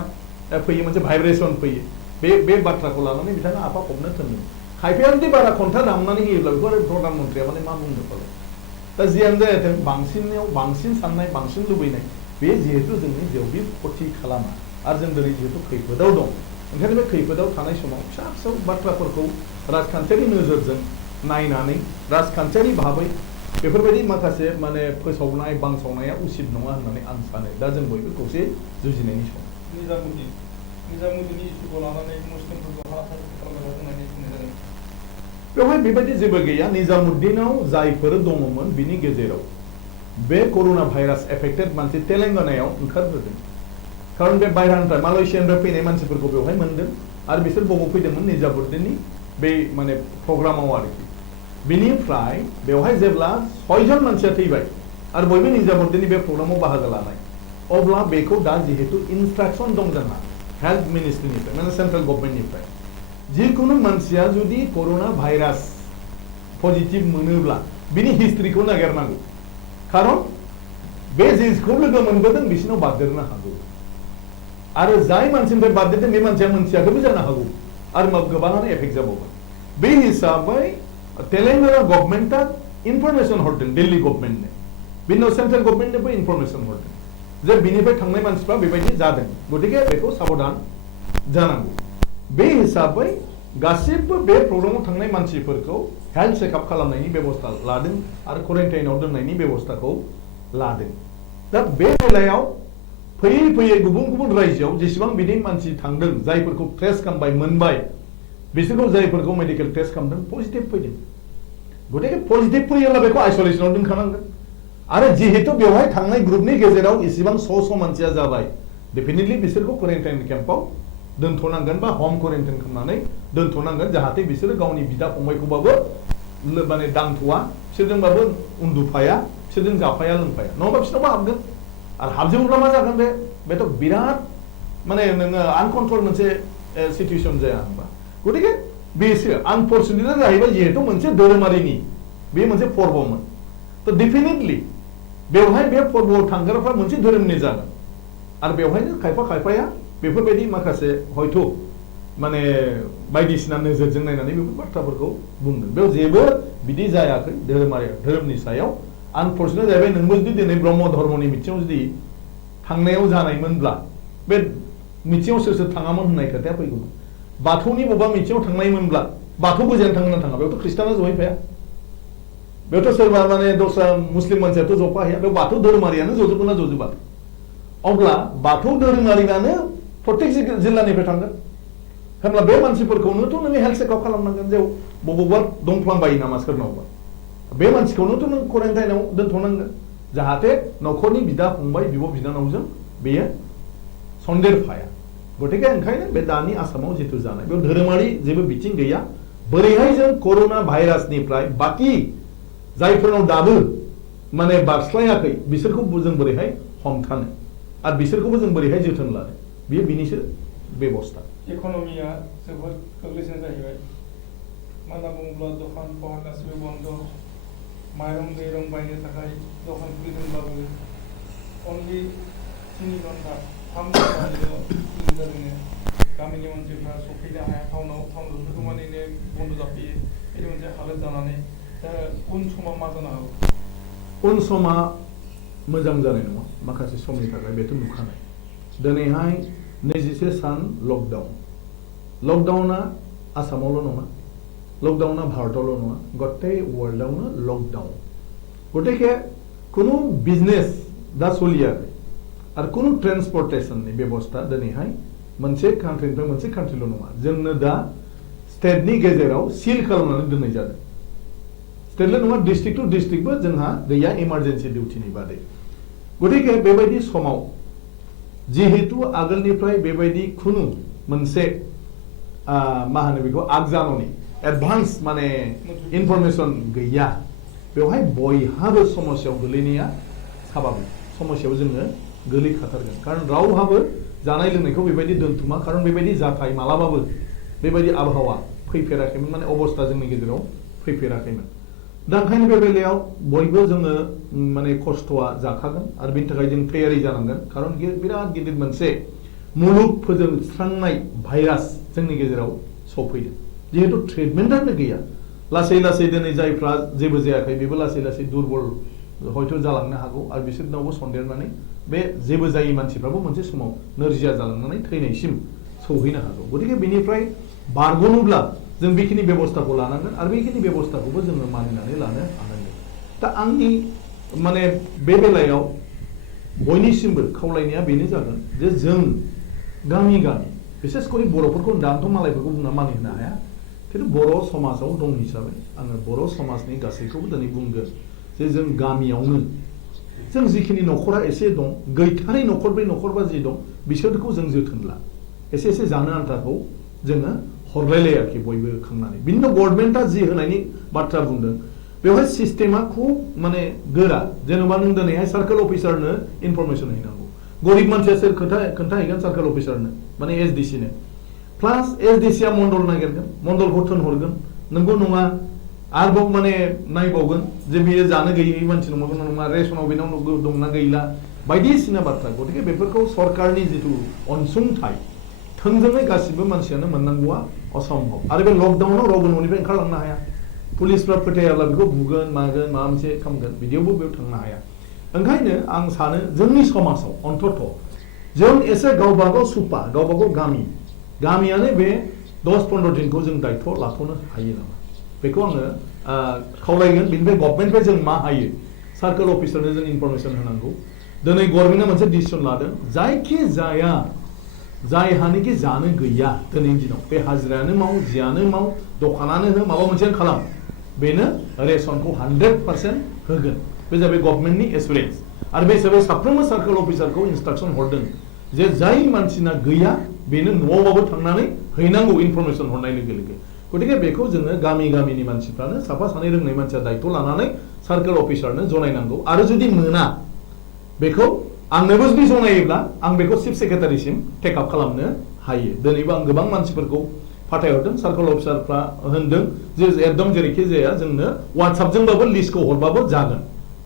फैयो मोनसे भाइब्रेसन फैयो बे बाथ्राखौ लानानै बिथाङा आफा खबनो थोनदों खायफाया जुदि बारा खन्था दामनानै होयोब्ला बेखौ आरो प्रधानमन्त्रिया माने मा बुंनो फालाय दा जियानो जायाथों बांसिनाव बांसिन साननाय बांसिन लुबैनाय बे जिहेतु जोंनि जेवबो खथि खालामा आरो जों दिनै जिहेतु खैफोदाव दं ओंखायनो बे खैफोदाव थानाय समाव फिसा फिसा बाथ्राफोरखौ राजखान्थियारि नोजोरजों नायनानै राजखान्थियारि भाबै बेफोरबायदि माखासे माने फोसावनाय बांसावनाया उचित नङा होननानै आं सानो दा जों बयबो खौसे जुजिनायनि सम निजामुद्दिननि इस्युखौ लानानै मुस्लिमफोरखौ हाराहारि खालामनाय होननानै बुंनाय जादों बेवहाय बेबायदि जेबो गैया निजामुद्दिनाव जायफोर दङमोन बिनि गेजेराव बे कर'ना भाइरास एफेक्टेड मानसि तेलेंगानायाव ओंखारबोदों खारन बे बायह्रानिफ्राय मालयेशियानिफ्राय फैनाय मानसिफोरखौ बेवहाय मोनदों आरो बिसोर बबाव फैदोंमोन निजामुद्दिननि बे माने प्रग्रामाव आरोखि बिनिफ्राय बेवहाय जेब्ला 6 जन मानसिया थैबाय आरो बयबो निजामुद्दिननि बे प्रग्रामाव बाहागो लानाय अब्ला बेखौ दा जिहेतु इनस्ट्राक्सन दं जोंहा हेल्थ मिनिस्ट्रिनिफ्राय माने सेन्ट्रेल गभर्नमेन्टनिफ्राय जिखुनु मानसिया जुदि कर'ना भाइरास पजिटिभ मोनोब्ला बिनि हिस्ट्रिखौ नागिरनांगौ खारन बे जिनिसखौ लोगो मोनबोदों बिसिनाव बारदेरनो हागौ आरो जाय मानसिनिफ्राय बारदेरदों बे मानसिया मोनथियाखैबो जानो हागौ आरो गोबाङानो एफेक्ट जाबावगोन बे हिसाबै तेलेंगाना गभर्नमेन्टआ इनफरमेसन हरदों दिल्ली गभर्नमेन्टनो बिनि उनाव सेन्ट्रेल गभर्नमेन्टनोबो इनफरमेसन हरदों जे बिनिफ्राय थांनाय मानसिफ्रा बेबायदि जादों गतिके बेखौ साबधान जानांगौ बे हिसाबै गासिबो बे प्रग्रामाव थांनाय मानसिफोरखौ हेल्थ चेकआप खालामनायनि बेबस्था लादों आरो क्वारेन्टाइनाव दोननायनि बेबस्थाखौ लादों दा बे बेलायाव फैयै फैयै गुबुन गुबुन रायजोआव जेसेबां बिदि मानसि थांदों जायफोरखौ ट्रेस खालामबाय मोनबाय बिसोरखौ जायफोरखौ मेडिकेल टेस्ट खालामदों पजिटिभ फैदों गतिके पजिटिभ फैयोब्ला बेखौ आइसोलेसनाव दोनखानांगोन आरो जिहेतु बेवहाय थांनाय ग्रुपनि गेजेराव इसेबां स' मानसिया जाबाय डेफिनेटलि बिसोरखौ क्वारेन्टाइन केम्पआव दोनथ'नांगोन बा हम क्वारेन्टाइन खालामनानै दोनथ'नांगोन जाहाथे बिसोरो गावनि बिदा फंबायखौबाबो माने दांथ'वा बिसोरजोंबाबो उन्दुफाया बिसोरजों जाफाया लोंफाया नङाबा बिसोरनावबो हाबगोन आरो हाबजोबोब्ला मा जागोन बेथ' बिराद माने नोङो आनकन्ट्रल मोनसे सिटुएसन जाया होनबा गतिके बेसो आनफर्चुनेटली जाहैबाय जिहेतु मोनसे धोरोमारिनि बे मोनसे फोरबोमोन थ' डेफिनेटलि बेवहाय बे फोरबोआव थांग्राफ्रा मोनसे धोरोमनि जागोन आरो बेवहायनो खायफाया बेफोरबायदि माखासे हयथ' माने बायदिसिना नोजोरजों नायनानै बेफोर बाथ्राफोरखौ बुंदों बेयाव जेबो बिदि जायाखै धोरोमनि सायाव आनफर्चुनेट जाहैबाय नोंबो जुदि दिनै ब्रह्म धर्मनि बिथिङाव जुदि थांनायाव जानायमोनब्ला बे मिथिङाव सोर सोर थाङामोन होननाय खोथाया फैगौमोन बाथौनि बबेबा मिथिङाव थांनायमोनब्ला बाथौ गोजान थांनो थाङा बेयावथ' ख्रिस्टाना जहैफाया बेयावथ' सोरबा माने दस्रा मुस्लिम मानसियाथ' जफाहैया बेयाव बाथौ धोरोमारियानो जजोबगोन ना जजोबा अब्ला बाथौ धोरोमारियानो प्रत्येक जिल्लानिफ्राय थांगोन होनब्ला बे मानसिफोरखौनोथ' नोङो हेल्थ चेकआप खालामनांगोन जे बबेबा दंफ्लांबायो नामा सोरनावबा बे मानसिखौनोथ' नों क्वारेन्टाइनाव दोनथ'नांगोन जाहाथे न'खरनि बिदा फंबाय बिब' बिनानावजों बेयो सन्देरफाया गतिके ओंखायनो बे दानि आसामाव जिथु जानाय बेयाव धोरोमारि जेबो बिथिं गैया बोरैहाय जों कर'ना भाइरासनिफ्राय बाखि जायफोरनाव दाबो माने बारस्लायाखै बिसोरखौ जों बोरैहाय हमथानो आरो बिसोरखौबो जों बोरैहाय जोथोन लानो बेयो बिनिसो बेबस्था इक'नमिया जोबोद गोग्लैसोनाय जाहैबाय मानो बुङोब्ला दखान पहार गासिबो बन्द माइरं दैरं बायनो थाखाय दखान खुलिदोंब्लाबो अनलि 3 घन्टा 3 घन्टानिल' खुलि जादों गामिनि मानसिफ्रा सफैनो हाया टाउनफोरखौ माने बन्द जाफैयो बिदि मोनसे हालोद जानानै उन समाव मा जानो हागौ उन समा मोजां जानाय नङा माखासे समनि थाखाय बेथ' नुखानाय दिनैहाय 21 सान लकडाउना आसामावल' नङा लकडाउना भारतावल' नङा गटे वर्ल्डआवनो लकडाउन गतिके कुनु बिजनेस दा सोलियाखै आरो कुनु ट्रान्सपर्टेशननि बेबस्था दिनैहाय मोनसे कान्ट्रिनिफ्राय मोनसे कान्ट्रिल' नङा जोंनो दा स्टेटनि गेजेराव सिल खालामनानै दोननाय जादों स्टेटल' नङा डिस्ट्रिक्ट टु डिस्ट्रिक्टबो जोंहा गैया इमार्जेन्सि डिउटिनि बादै गतिके बेबायदि समाव जिहेतु आगोलनिफ्राय बेबायदि खुनु मोनसे मा होनो बेखौ आगजाननि एडभान्स माने इनफरमेशन गैया बेवहाय बयहाबो समस्यायाव गोलैनाया स्वाभाबिक समस्यायाव जोङो गोलैखाथारगोन कारण रावहाबो जानाय लोंनायखौ बेबायदि दोनथुमा कारण बेबायदि जाथाय मालाबाबो बेबायदि आबहावा फैफेराखैमोन माने अबस्था जोंनि गेजेराव फैफेराखैमोन दा ओंखायनो बे बेलायाव बयबो जोङो माने खस्थ'आ जाखागोन आरो बेनि थाखाय जों तैयारि जानांगोन कारण बिराद गिदिर मोनसे मुलुग फोजोबस्रांनाय भाइरास जोंनि गेजेराव सफैदों जिहेतु ट्रिटमेन्टआनो गैया लासै लासै दिनै जायफ्रा जेबो जायाखै बेबो लासै लासै दुर्बल हयथ' जालांनो हागौ आरो बिसोरनावबो सन्देरनानै बे जेबो जायै मानसिफ्राबो मोनसे समाव नोरजिया जालांनानै थैनायसिम सौहैनो हागौ गतिके बेनिफ्राय बारग'नोब्ला जों बेखिनि बेबस्थाखौ लानांगोन आरो बेखिनि बेबस्थाखौबो जोङो मानिनानै लानो हानांगोन दा आंनि माने बे बेलायाव बयनिसिमबो खावलायनाया बेनो जागोन जे जों गामि गामि बिसेस करि बर'फोरखौ दानथ' मालायफोरखौ बुंना मानिहोनो हाया खिन्थु बर' समाजाव दं हिसाबै आङो बर' समाजनि गासैखौबो दिनै बुंगोन जे जों गामियावनो जों जिखिनि न'खरा एसे दं गैथारै न'खरब्रै न'खरबा जि दं बिसोरखौ जों जोथोन ला एसे एसे जानो आन्थाखौ जोङो हरलायलायाखै बयबो खांनानै बिनि उनाव गभर्नमेन्टआ जि होनायनि बाथ्रा बुंदों बेवहाय सिस्टेमा खुब माने गोरा जेनेबा नों दिनैहाय सार्केल अफिसारनो इनफरमेसन हैनांगौ गरिब मानसिया सोर खोन्थाहैगोन सार्केल अफिसारनो माने एसडिसिनो प्लास एसडिसिआ मण्डल नागिरगोन मण्डलखौ थोनहरगोन नंगौ नङा आरोबाव माने नायबावगोन जे बियो जानो गैयै मानसि नंगौ नङा रेसनाव बेनाव दंना गैला बायदिसिना बाथ्रा गतिके बेफोरखौ सरकारनि जिथु अनसुंथाइ थोंजोङै गासिबो मानसियानो मोननांगौआ असम्भब आरो बे लकडाउनाव रावबो न'निफ्राय ओंखारलांनो हाया पुलिसफ्रा फोथायाब्ला बेखौ बुगोन मागोन माबा मोनसे खालामगोन बिदियावबो बेयाव थांनो हाया ओंखायनो आं सानो जोंनि समाजाव अन्तत जों एसे गावबागाव सुपा गावबागाव गामियानो बे 10-15 दिनखौ जों दायथ' लाथ'नो हायो नामा बेखौ आङो खावलायगोन बेनिफ्राय गभर्नमेन्टनिफ्राय जों मा हायो सार्केल अफिसारनो जों इनफरमेसन होनांगौ दिनै गभर्नमेन्टआ मोनसे डिसिसन लादों जायखि जाया जायहानिखि जानो गैया दिनैनि दिनाव बे हाजिरायानो माव जियानो माव दखानानो हो माबा मोनसे खालाम बेनो रेसनखौ 100% होगोन बे जाबाय गभर्नमेन्टनि एसुरेन्स आरो बे हिसाबै साफ्रोमबो सार्केल अफिसारखौ इन्सट्राक्सन हरदों जे जाय मानसिना गैया बेनो न'आवबाबो थांनानै हैनांगौ इनफरमेसन हरनाय लोगो लोगो गतिके बेखौ जोङो गामिनि मानसिफ्रानो साफा सानै रोंनाय मानसिया दायथ' लानानै सार्केल अफिसारनो जनायनांगौ आरो जुदि मोना बेखौ आंनोबो जुदि जनायोब्ला आं बेखौ चिफ सेक्रेटारिसिम टेकआप खालामनो हायो दिनैबो आं गोबां मानसिफोरखौ फाथायहरदों सार्केल अफिसारफ्रा होनदों जे एकदम जेरैखि जाया जोंनो वाट्सएपजोंबाबो लिस्टखौ हरबाबो जागोन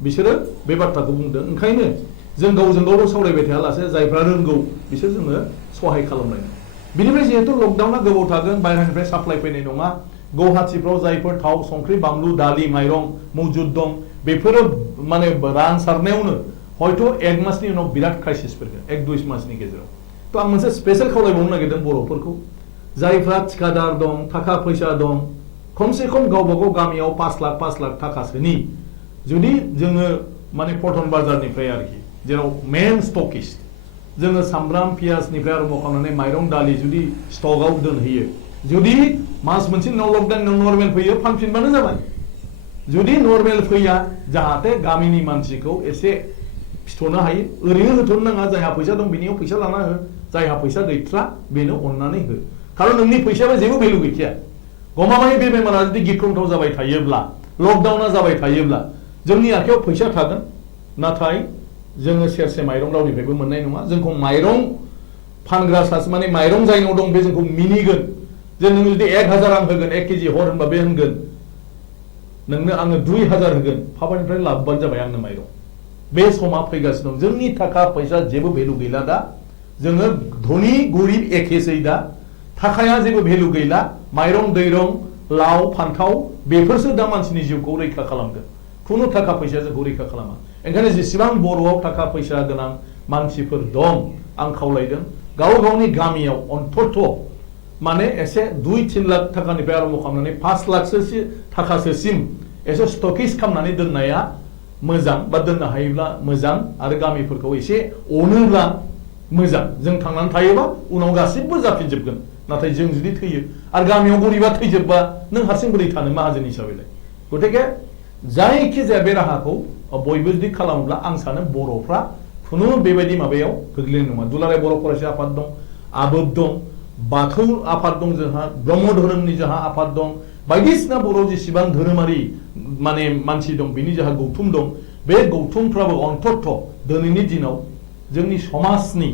बिसोरो बे बाथ्राखौ बुंदों ओंखायनो जों गावजों गावल' सावरायबाय थायालासे जायफ्रा रोंगौ बिसोर जोङो सहाय खालामलायनो बिनिफ्राय जिहेतु लकडाउना गोबाव थागोन बायह्रानिफ्राय साप्लाय फैनाय नङा गुवाहाटिफ्राव जायफोर थाव संख्रि बानलु दालि माइरं मौजुद दं बेफोरो माने रानसारनायावनो हयथ' एक मासनि उनाव बिराद क्राइसिस फैगोन एक दुइ मासनि गेजेराव तो आं मोनसे स्पेशल खावलायबावनो नागिरदों बर'फोरखौ जायफ्रा ठिकादार दं थाखा फैसा दं खमसे खम गावबागाव गामियाव 5 लाख थाखासोनि जुदि जोङो माने पल्टन बाजारनिफ्राय आरोखि जेराव मेन स्टकिस्ट जोङो सामब्राम पियाजनिफ्राय आरम्भ खालामनानै माइरं दालि जुदि स्टकआव दोनहैयो जुदि मास मोनसे उनाव लकडाउन नर्मेल फैयो फानफिनबानो जाबाय जुदि नर्मेल फैया जाहाथे गामिनि मानसिखौ एसे फिथ'नो हायो ओरैनो होथ'नो नाङा जायहा फैसा दं बिनियाव फैसा लाना हो जायहा फैसा गैथ्रा बेनो अननानै हो खारन नोंनि फैसायाबो जेबो भेलु गैखाया गमामायै बे बेमारा जुदि गिख्रंथाव जाबाय थायोब्ला लकडाउना जाबाय थायोब्ला जोंनि आखायाव फैसा थागोन नाथाय जोङो सेरसे माइरं रावनिफ्रायबो मोननाय नङा जोंखौ माइरं फानग्रा सासे माने माइरं जायनाव दं बे जोंखौ मिनिगोन जे नों जुदि 1000 आं होगोन 1 केजि हर होनबा बे होनगोन नोंनो आङो 2000 होगोन फाबानिफ्राय लाबोबानो जाबाय आंनो माइरं बे समा फैगासिनो दं जोंनि थाखा फैसा जेबो भेलु गैला दा जोङो धनी गरिब एखेसै दा थाखाया जेबो भेलु गैला माइरं दैरं लाव फान्थाव बेफोरसो दा मानसिनि जिउखौ रैखा खालामगोन खुनु थाखा फैसाया जोंखौ रैखा खालामा ओंखायनो जेसेबां बर'आव थाखा फैसा गोनां मानसिफोर दं आं खावलायदों गाव गावनि गामियाव अन्तत माने एसे 2-3 लाख थाखानिफ्राय आरम्भ खालामनानै 5 लाखसो थाखासोसिम एसे स्टकिस खालामनानै दोननाया मोजां बा दोननो हायोब्ला मोजां आरो गामिफोरखौ एसे अनोब्ला मोजां जों थांनानै थायोबा उनाव गासिबो जाफिनजोबगोन नाथाय जों जुदि थैयो आरो गामियाव गरिबा थैजोबबा नों हारसिं बोरै थानो माहाजोन हिसाबैलाय गतिके जायखि जाया बे राहाखौ बयबो जुदि खालामोब्ला आं सानो बर'फ्रा खुनु बेबायदि माबायाव गोग्लैनाय नङा दुलाराय बर' फरायसा आफाद दं आबोब दं बाथौ आफाद दं जोंहा ब्रह्म धोरोमनि जोंहा आफाद दं बायदिसिना बर' जेसेबां धोरोमारि माने मानसि दं बिनि जोंहा गौथुम दं बे गौथुमफ्राबो अन्तत दिनैनि दिनाव जोंनि समाजनि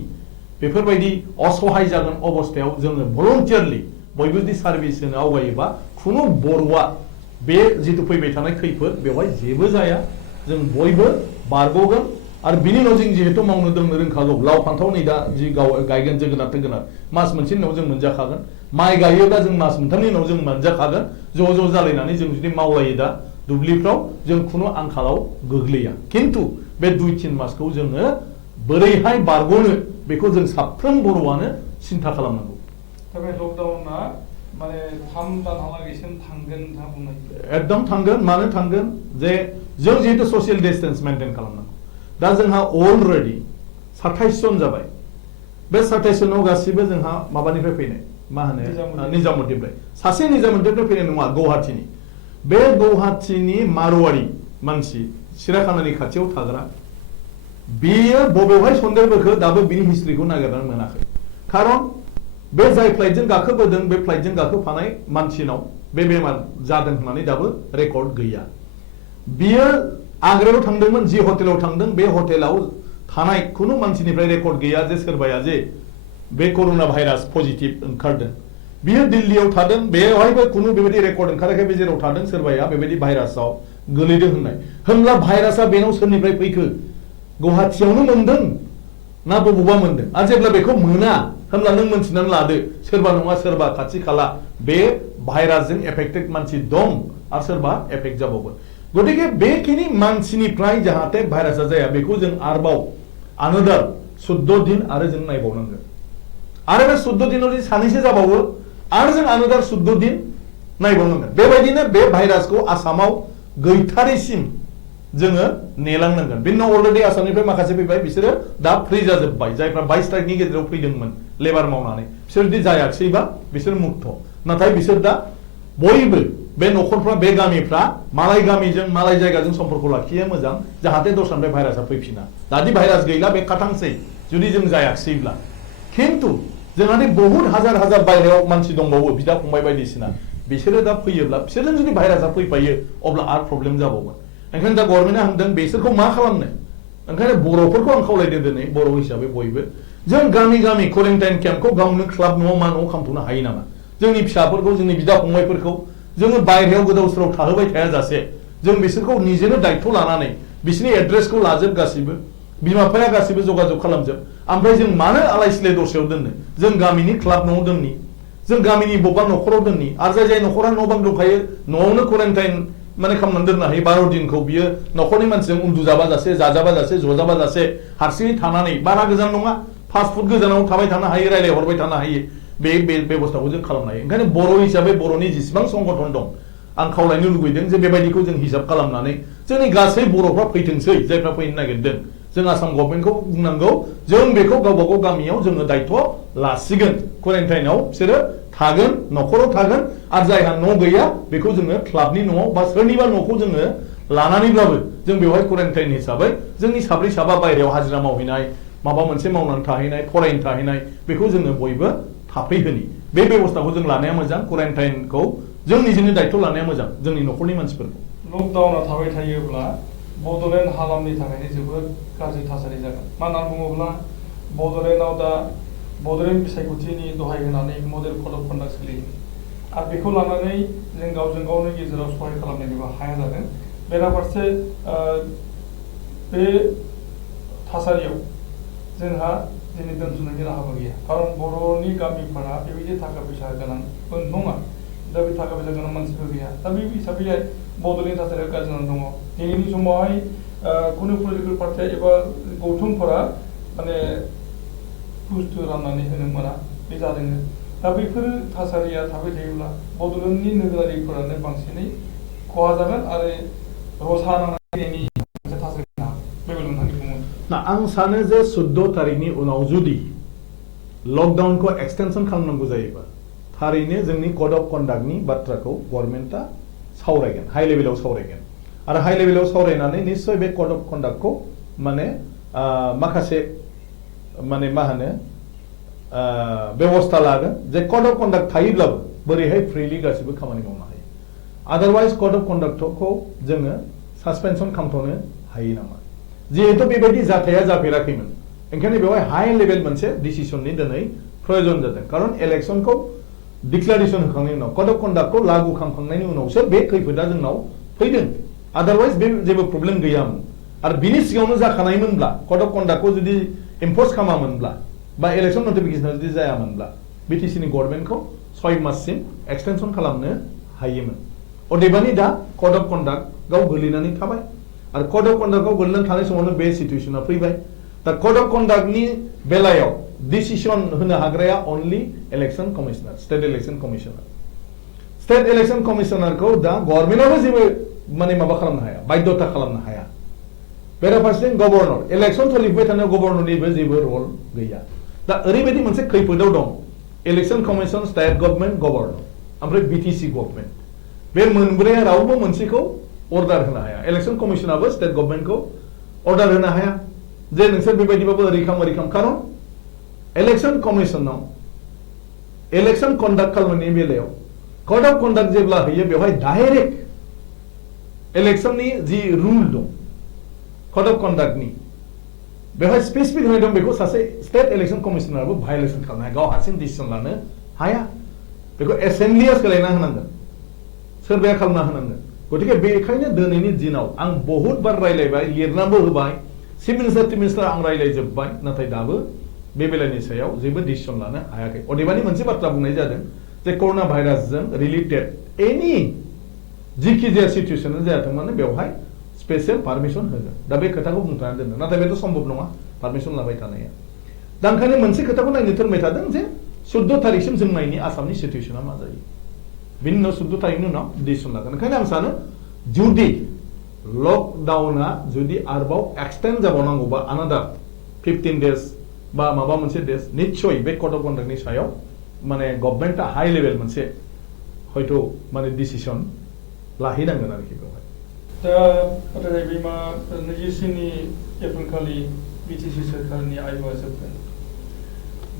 बेफोरबायदि असहाय जागोन अबस्थायाव जोङो भलन्टियारलि बयबो जुदि सार्भिस होनो आवगायोबा खुनु बर'आ बे जितु फैबाय थानाय खैफोद बेवहाय जेबो जाया जों बयबो बारग'गोन आरो बिनि उनाव जों जिहेतु मावनो दोननो रोंखागौ लाव फान्थाव नै दा जि गायगोन जोगोनार मास मोनसेनि उनाव जों मोनजाखागोन माइ गायोब्ला जों मास मोनथामनि उनाव जों मोनजाखागोन ज' जालायनानै जों जुदि मावलायो दा दुब्लिफ्राव जों खुनु आंखालाव गोग्लैया खिन्थु बे 2-3 मासखौ जोङो बोरैहाय बारग'नो बेखौ जों साफ्रोम बर'आनो सिन्था खालामनांगौ दा बे लकडाउना माने 3 दानहालागैसिम थांगोन होनना बुंनाय एकदम थांगोन मानो थांगोन जे जों जिहेतु ससियेल डिस्टेन्स मेनटेन खालामनांगौ दा जोंहा अलरेडि 27 जन जाबाय बे 27 जनाव गासिबो जोंहा माबानिफ्राय फैनाय मा होनो निजामुद्दिननिफ्राय सासे निजामुद्दिननिफ्राय फैनाय नङा गुवाहाटीनि बे गुवाहाटीनि मारवाड़ी मानसि सिराखानानि खाथियाव थाग्रा बेयो बबेवहाय सन्देरबोखो दाबो बिनि हिस्ट्रिखौ नागिरनानै मोनाखै खारन बे जाय फ्लाइटजों गाखोबोदों बे फ्लाइटजों गाखोफानाय मानसिनाव बे बेमार जादों होननानै दाबो रेकर्ड गैया बियो आग्रायाव थांदोंमोन जि हटेलाव थांदों बे हटेलाव थानाय खुनु मानसिनिफ्राय रेकर्ड गैया जे सोरबाया जे बे करोना भाइरास पजिटिभ ओंखारदों बियो दिल्लीयाव थादों बेवहायबो खुनु बेबायदि रेकर्ड ओंखाराखै बे जेराव थादों सोरबाया बेबायदि भाइरासाव गोलैदों होननाय होनब्ला भाइरासा बेनाव सोरनिफ्राय फैखो गुवाहाटीयावनो मोनदों ना बबेबा मोनदों आरो जेब्ला बेखौ मोना होनब्ला नों मोनथिनानै लादो सोरबा नङा सोरबा खाथि खाला बे भाइरासजों एफेक्टेड मानसि दं आरो सोरबा एफेक्ट जाबावगोन गतिके बेखिनि मानसिनिफ्राय जाहाथे भाइरासा जाया बेखौ जों आरोबाव आनदार 14 दिन आरो जों नायबावनांगोन आरो बे 14 दिनाव जुदि सानैसो जाबावो आरो जों आनदार 14 दिन नायबावनांगोन बेबायदिनो बे भाइरासखौ आसामाव गैथारैसिम जोङो नेलांनांगोन बिनि उनाव अलरेडि आसामनिफ्राय माखासे फैबाय बिसोरो दा फ्रि जाजोब्बाय जायफ्रा 22 तारिखनि गेजेराव फैदोंमोन लेबार मावनानै बिसोर जुदि जायाखैबा बिसोर मुक्त नाथाय बिसोर दा बयबो बे न'खरफ्रा बे गामिफ्रा मालाय गामिजों मालाय जायगाजों सम्पर्क लाखियो मोजां जाहाथे दस्रानिफ्राय भाइरासा फैफिना दादि भाइरास गैला बे खाथांसै जुदि जों जायाखैब्ला खिन्थु जोंहानि बहुत हाजार बायहेरायाव मानसि दंबावो बिदा फंबाय बायदिसिना बिसोरो दा फैयोब्ला बिसोरजों जुदि भाइरासा फैफायो अब्ला आरो प्रब्लेम जाबावगोन ओंखायनो दा गभर्नमेन्टआ होनदों बिसोरखौ मा खालामनो ओंखायनो बर'फोरखौ आं खावलायदों दिनै बर' हिसाबै बयबो जों गामि गामि क्वारेन्टाइन केम्पखौ गावनो क्लाब न'आव मा न'आव खालामथ'नो हायो नामा जोंनि फिसाफोरखौ जोंनि बिदा फंबायफोरखौ जोङो बायहेरायाव गोदाव सोराव थाहोबाय थाया जासे जों बिसोरखौ निजेनो दायित्व लानानै बिसोरनि एड्रेसखौ लाजोब गासिबो बिमा बिफाया गासिबो जगाजग खालामजोब ओमफ्राय जों मानो आलाय सिलाय दसेयाव दोननो जों गामिनि क्लाब न'आव दोननि जों गामिनि बबेबा न'खराव दोननि आरो जाय न'खरा न' बां दंखायो न'आवनो क्वारेन्टाइन माने खालामनानै दोननो हायो 12 दिनखौ बियो न'खरनि मानसिजों उन्दुजाबा जासे जाजाबा जासे जजाबा जासे हारसिङै थानानै बारा गोजान नङा फास्ट फुड गोजानाव थाबाय थानो हायो रायलायहरबाय थानो हायो बे बेबस्थाखौ जों खालामनो हायो ओंखायनो बर' हिसाबै बर'नि जेसेबां संगठन दं आं खावलायनो लुबैदों जे बेबायदिखौ जों हिसाब खालामनानै जोंनि गासै बर'फ्रा फैथोंसै जायफ्रा फैनो नागिरदों जों आसाम गभर्नमेन्टखौ बुंनांगौ जों बेखौ गावबा गाव गामियाव जोङो दायथ' लासिगोन क्वारेन्टाइनाव बिसोरो थागोन न'खराव थागोन आरो जायहा न' गैया बेखौ जोङो क्लाबनि न'आव बा सोरनिबा न'खौ जोङो लानानैब्लाबो जों बेवहाय क्वारेन्टाइन हिसाबै जोंनि साब्रै साबा बायहेरायाव हाजिरा मावहैनाय माबा मोनसे मावनानै थाहैनाय फरायनो थाहैनाय बेखौ जोङो बयबो थाफैहोनि बे बेबस्थाखौ जों लानाया मोजां क्वारेन्टाइनखौ जों निजेनो दायथ' लानाया मोजां जोंनि न'खरनि मानसिफोरखौ लकडाउनाव थाबाय थायोब्ला बड'लेण्ड हालामनि थाखायनो जोबोद गाज्रि थासारि जागोन मानो होनना बुङोब्ला बड'लेण्डआव दा बड'लेण्ड बिसायख'थिनि दहाय होनानै मडेल कड अफ कन्डाक्ट सोलियो आरो बेखौ लानानै जों गावजों गावनि गेजेराव सहाय खालामनायनिबो हाया जादों बेराफारसे बे थासारियाव जोंहा दिनै दोनथुमनायनि राहाबो गैया खारन बर'नि गामिफोरा बेबायदि थाखा फैसा गोनांबो नङा दा बे थाखा फैसा गोनां मानसिबो गैया दा बे हिसाबैहाय बड'लेण्ड थासारिया गाज्रि जानानै दङ दिनैनि समावहाय कुनु पलिटिकेल पार्टिया एबा गौथुमफोरा माने बुस्थु राननानै होनो मोना बे जादों दा बेफोर थासारिया थाबाय थायोब्ला बड'लेण्डनि नोगोरारिफोरानो बांसिनै खहा जागोन आरो रसा नांनायनि मोनसे थासारि बेबायदि नोंथांनि बुङो ना आं सानो जे 14 तारिखनि उनाव जुदि लकडाउनखौ एक्सटेनसन खालामनांगौ जायोबा थारैनो जोंनि कड अफ कन्डाक्टनि बाथ्राखौ गभर्नमेन्टआ सावरायगोन हाइ लेभेलाव सावरायगोन आरो हाइ लेभेलाव सावरायनानै निश्चय बे कड अफ कन्डाक्टखौ माने माखासे माने मा होनो बेबस्था लागोन जे कड अफ कन्डाक्ट थायोब्लाबो बोरैहाय फ्रिलि गासिबो खामानि मावनो हायो आदारवाइज कड अफ कन्डाक्टखौ जोङो सासपेनसन खालामथ'नो हायो नामा जिहेतु बेबायदि जाथाया जाफेराखैमोन ओंखायनो बेवहाय हाइ लेभेल मोनसे डिसिसननि दिनै प्रयोजन जादों खारन इलेक्शनखौ डिक्लारेसन होखांनायनि उनाव कड अफ कन्डाक्टखौ लागु खालामखांनायनि उनावसो बे खैफोदा जोंनाव फैदों आदारवाइज बे जेबो प्रब्लेम गैयामोन आरो बिनि सिगाङावनो जाखानायमोनब्ला कड अफ कन्डाक्टखौ जुदि इम्पज खालामामोनब्ला बा इलेक्शन नटिफिकेसन जुदि जायामोनब्ला बिटिसिनि गभर्नमेन्टखौ 6 माससिम एक्सटेनसन खालामनो हायोमोन अदेबानि दा कड अफ कन्डाक्टआव गोलैनानै थाबाय आरो कड अफ कन्डाक्टआव गोलैनानै थानाय समावनो बे सिचुएसना फैबाय दा कड अफ कन्डाक्टनि बेलायाव डिसिसन होनो हाग्राया अनलि इलेक्शन कमिशनार स्टेट इलेक्शन कमिशनारखौ दा गभर्नमेन्टआबो जेबो माने माबा खालामनो हाया बाध्यता खालामनो हाया बेराफारसेथिं गभर्नर इलेक्शन सोलिफुबाय थानायाव गभर्नरनिबो जेबो रल गैया दा ओरैबायदि मोनसे खैफोदाव दं election commission state government governor ओमफ्राय बिटिसि गभर्नमेन्ट बे मोनब्रैया रावबो मोनसेखौ अर्डार होनो हाया इलेक्शन कमिशनाबो स्टेट गभर्नमेन्टखौ अर्डार होनो हाया जे नोंसोर बेबायदिबाबो ओरै खालाम खारन इलेक्शन कमिशनाव इलेक्शन कन्डाक्ट खालामनायनि बेलायाव कड अफ कन्डाक्ट जेब्ला होयो बेवहाय डाइरेक्ट इलेक्शननि जि रुल दं कड अफ कन्डाक्टनि बेवहाय स्पेसिफिक होनाय दं बेखौ सासे स्टेट इलेक्शन कमिशनारबो भायलेसन खालामनो हाया गाव हारसिं डिसिसन लानो हाया बेखौ एसेम्ब्लिया सोलायना होनांगोन सोरबाया खालामना होनांगोन गतिके बेखायनो दिनैनि दिनाव आं बहुत बार रायलायबाय लिरनाबो होबाय चिफ मिनिस्टार आं रायलायजोबबाय नाथाय दाबो बे बेलानि सायाव जेबो डिसिसन लानो हायाखै अदेबानि मोनसे बाथ्रा बुंनाय जादों जे कर'ना भाइरासजों रिलेटेड एनि जिखि जाया सिचुएसनानो जायाथों मानो बेवहाय स्पेशल पारमिशन होगोन दा बे खोथाखौ बुंथ'नानै दोनदों नाथाय बेथ' सम्भब नङा पारमिशन लाबाय थानाया दा ओंखायनो मोनसे खोथाखौ नायनो थोनबाय थादों जे 14 तारिखसिम जों नायनि आसामनि सिचुएसना मा जायो बिनि उनाव 14 तारिखनि उनाव डिसिसन लागोन ओंखायनो आं सानो जुदि लकडाउना जुदि आरोबाव एक्सटेन्ड जाबावनांगौबा अनादार 15 डेज बा माबा मोनसे डेज निश्चय बे कड अफ कन्डाक्टनि सायाव माने गभर्नमेन्टआ हाइ लेभेल मोनसे हयथ' माने डिसिसन लाहैनांगोन आरोखि बेवहाय दा बाथ्रा जाहैबाय मा 24 एप्रिल खालि बिटिसि सोरखारनि आयुआ जोबगोन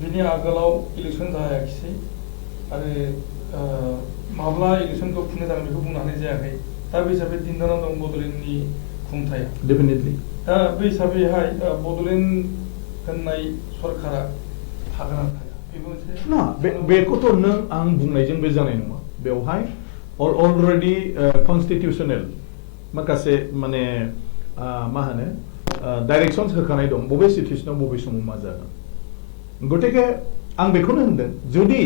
बिनि आगोलाव इलेक्सन जायाखिसै आरो माब्ला इलेक्शनखौ खुंनो जागोन बेखौ बुंनो हानाय जायाखै दा बे हिसाबै दिनदानाव दं बड'लेण्डनि खुंथाया डेफिनेटलि दा बे हिसाबैहाय बड'लेण्ड होननाय सरकारा थागोन आरो थाया बेबो मोनसे ना बेखौथ' नों आं बुंनायजों बे जानाय नङा बेवहाय अलरेडि कनस्टिटिउसनेल माखासे माने मा होनो डाइरेक्शन्स होखानाय दं बबे सिचुएसनाव बबे समाव मा जागोन गतिके आं बेखौनो होनदों जुदि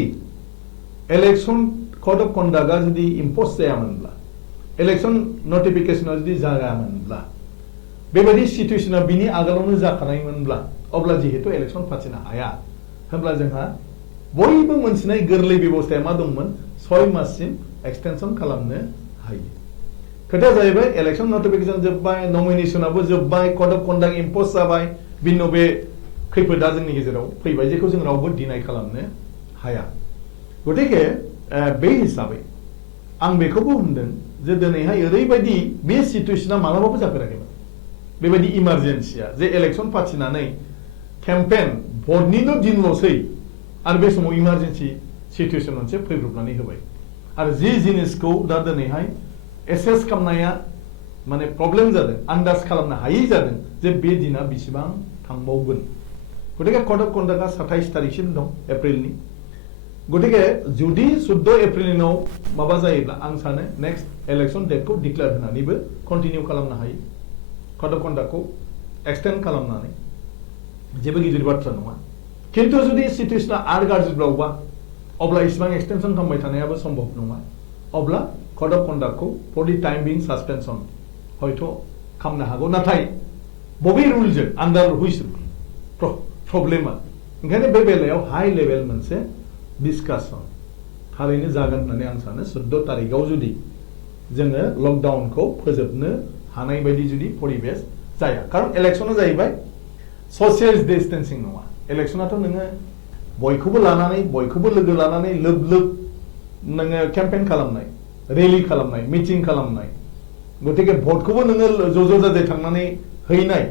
इलेक्शन कड अफ कन्डाक्टआ जुदि इम्पज जायामोनब्ला इलेक्शन नटिफिकेशना जुदि जागामोनब्ला बेबायदि सिचुएशना बिनि आगोलावनो जाखानायमोनब्ला अब्ला जिहेतु इलेक्शन फाथिनो हाया होनब्ला जोंहा बयबो मोनथिनाय गोरलै बेबस्थाया मा दंमोन 6 माससिम एक्सटेंशन खालामनो हायो खोथाया जाहैबाय इलेक्शन नटिफिकेशन जोब्बाय नमिनेशनाबो जोब्बाय कड अफ कन्डाक्ट इम्पोज जाबाय बिनि उनाव बे खैफोदा जोंनि गेजेराव फैबाय जेखौ जों रावबो डिनाय खालामनो हाया गतिके बे हिसाबै आं बेखौबो होनदों जे दिनैहाय ओरैबायदि बे सिचुएशना मालाबाबो जाफेराखैमोन बेबायदि इमारजेन्सिया जे इलेक्शन फाथिनानै केम्पेन भटनिल' दिनल'सै आरो बे समाव इमारजेन्सि सिचुएशन मोनसे फैब्रबनानै होबाय आरो जि जिनिसखौ दा दिनैहाय एसेस खालामनाया माने प्रब्लेम जादों आन्दाज खालामनो हायै जादों जे बे दिना बेसेबां थांबावगोन गतिके कड अफ कन्डाक्टआ 27 तारिखसिम दं एप्रिलनि गतिके जुदि 14 एप्रिलनि उनाव माबा जायोब्ला आं सानो नेक्स्ट इलेक्शन डेटखौ डिक्लेयार होनानैबो कन्टिनिउ खालामनो हायो कड अफ कन्डाक्टखौ एक्सटेन्ड खालामनानै जेबो गिदिर बाथ्रा नङा किन्तु जुदि सिचुएशना आरो गाज्रिब्लावबा अब्ला इसिबां एक्सटेनसन खालामबाय थानायाबो सम्भब नङा अब्ला कड अफ कन्डाक्टखौ for the time being suspension हयथ' खालामनो हागौ नाथाय बबे रुलजों आन्डार हुइच प्रब्लेमा ओंखायनो बे बेलायाव हाई लेभेल मोनसे डिसकासन थारैनो जागोन होननानै आं सानो 14 तारिखआव जुदि जोङो लकडाउनखौ फोजोबनो हानाय बायदि जुदि परिबेस जाया कारण इलेक्शना जाहैबाय ससियेल डिस्टेन्सिं नङा इलेक्शनाथ' नोङो बयखौबो लानानै बयखौबो लोगो लानानै लोब लोब नोङो केम्पेन खालामनाय रेलि खालामनाय मिटिं खालामनाय गतिके भटखौबो नोङो ज' जाजाय थांनानै हैनाय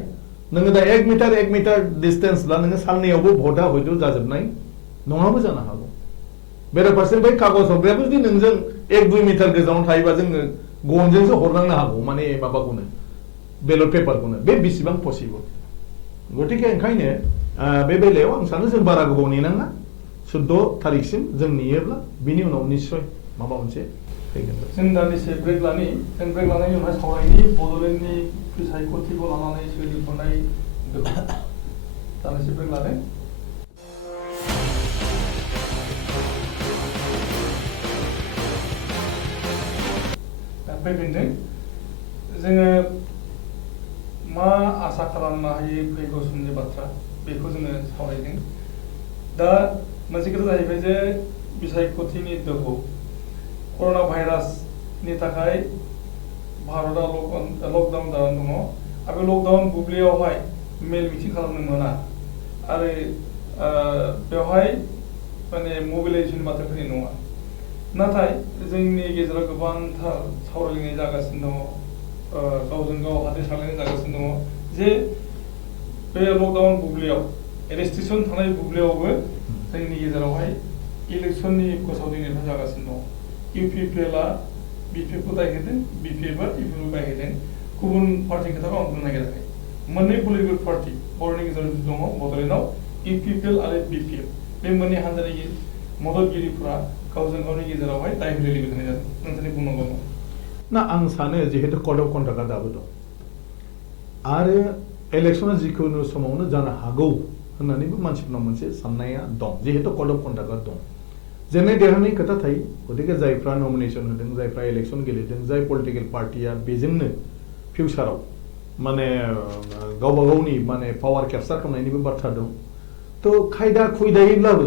नोङो दा 1 मिटार डिस्टेन्सब्ला नोङो साननैयावबो भटआ हयथ' जाजोबनाय नङाबो जानो हागौ बेराफारसे बै कागज हरग्रायाबो जुदि नोंजों 1-2 मिटार गोजानाव थायोबा जोङो गनजोंसो हरनांनो हागौ माने माबाखौनो बेलट पेपारखौनो बे बेसेबां पसिबल गतिके ओंखायनो बे बेलायाव आं सानो जों बारा गोबाव नेनाङा 14 तारिखसिम जों नेयोब्ला बिनि उनाव निश्चय माबा मोनसे फैगोन जों दान्दिसे ब्रेक लानायनि उनाव सावरायनि बड'लेण्डनि बिसायख'थिखौ लानानै सोलिफुनाय दान्दिसे ब्रेक लादों फैफिनदों जोङो मा आसा खालामनो हायो फैगौ समनि बाथ्रा बेखौ जोङो सावरायदों दा मोनसे खोथा जाहैबाय जे बिसायख'थिनि दोहौ कर'ना भाइरासनि थाखाय भारतआ लकडाउन जानानै दङ आरो बे लकडाउन बुब्लियावहाय मेल मिटिं खालामनो मोना आरो बेवहाय माने मबिलाइजेसन बाथ्रा फैनाय नङा नाथाय जोंनि गेजेराव गोबांथार सावरायलायनाय जागासिनो दङ गावजों गाव हाथाइ सारलायनाय जागासिनो दङ जे बे लकडाउन बुब्लियाव रेस्ट्रिक्सन थानाय बुब्लियावबो जोंनि गेजेरावहाय इलेक्शननि फोसावदिंनायफोर जागासिनो दङ इउपिपिएलआ बिपिएफखौ दाय होदों बिपिएफआ इउपिपिएलखौ दाय होदों गुबुन पार्टिनि खोथाखौ आं बुंनो नागिराखै मोननै पलिटिकेल पार्टि बर'नि गेजेराव दङ बड'लेण्डआव इउपिपिएल आरो बिपिएफ बे मोननै हान्जानि मददगिरिफोरा गावजों गावनि गेजेरावहाय दाय होलायलायबाय थानाय जादों नोंथांनि बुंनांगौ दं ना आं सानो जिहेतु कड अफ कन्डाक्टआ दाबो दं आरो इलेक्शना जिखुनु समावनो जानो हागौ होननानैबो मानसिफोरनाव मोनसे साननाया दं जिहेतु कड अफ कन्डाक्टआ दं जेने देरहानाय खोथा थायो गतिके जायफ्रा नमिनेशन होदों जायफ्रा इलेक्शन गेलेदों जाय पलिटिकेल पार्टिया बेजोंनो फिउचाराव माने गावबा गावनि माने पावार केपचार खालामनायनिबो बाथ्रा दं तो खायदा खुयदायैब्लाबो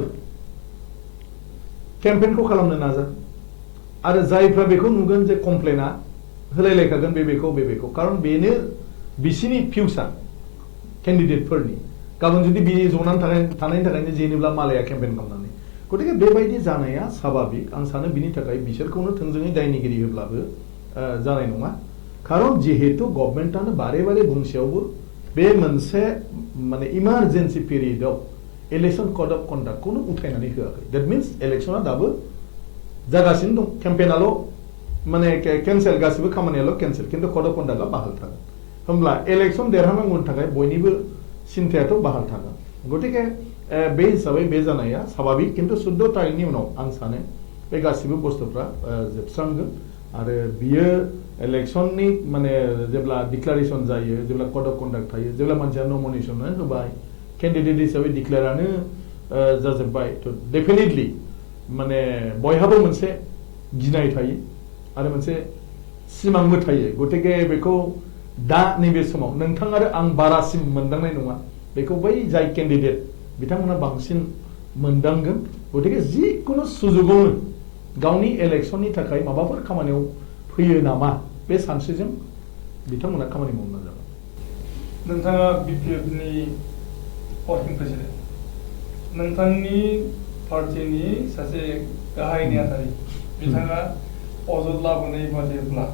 केम्पेनखौ खालामनो नाजा आरो जायफ्रा बेखौ नुगोन जे कमप्लेना होलायलायखागोन बेखौ कारण बेनो बिसिनि फिउचार केन्डिडेटफोरनि गाबोन जुदि बे जनानै थानायनि थाखायनो जेनोब्ला मालाया केम्पेन खालामनानै गतिके बेबायदि जानाया स्वाभाबिक आं सानो बिनि थाखाय बिसोरखौनो थोंजोङै दायनिगिरि होब्लाबो जानाय नङा कारण जिहेतु गभर्नमेन्टआनो बारे बारे बुंसेयावबो बे मोनसे माने इमारजेन्सि पिरियडआव इलेक्शन कड अफ कन्डाक्टखौनो उठायनानै होआखै दैट मिन्स इलेक्शना दाबो जागासिनो दं केम्पेनाल' माने केन्सेल गासिबो खामानियाल' केन्सेल किन्तु कड अफ कन्डाक्टआ बाहाल थागोन होमब्ला इलेक्शन देरहानांगौनि थाखाय बयनिबो सिन्थायाथ' बाहाल थागोन गतिके बे हिसाबै बे जानाया स्वाभाबिक किन्तु 14 तारिखनि उनाव आं सानो बे गासिबो बुस्थुफ्रा जोबस्रांगोन आरो बियो इलेक्शननि माने जेब्ला डिक्लारेशन जायो जेब्ला कड अफ कन्डाक्ट थायो जेब्ला मानसिया नमिनेशन होबाय कैंडिडेट हिसाबै डिक्लेयारानो जाजोब्बाय तो डेफिनेटलि माने बयहाबो मोनसे गिनाय थायो आरो मोनसे सिमांबो थायो गतिके बेखौ दा नैबे समाव नोंथां आरो आं बारासिन मोनदांनाय नङा बेखौ बै जाय केन्डिडेट बिथांमोना बांसिन मोनदांगोन गतिके जिखुनु सुजुगावनो गावनि इलेक्शननि थाखाय माबाफोर खामानियाव फैयो नामा बे सानस्रिजों बिथांमोना खामानि मावनो नाजागोन नोंथाङा बिपिएफनि वर्किं प्रेसिडेन्ट नोंथांनि पार्टिनि सासे गाहाय नेहाथारि बिथाङा अजद लाबोनाय बादिब्ला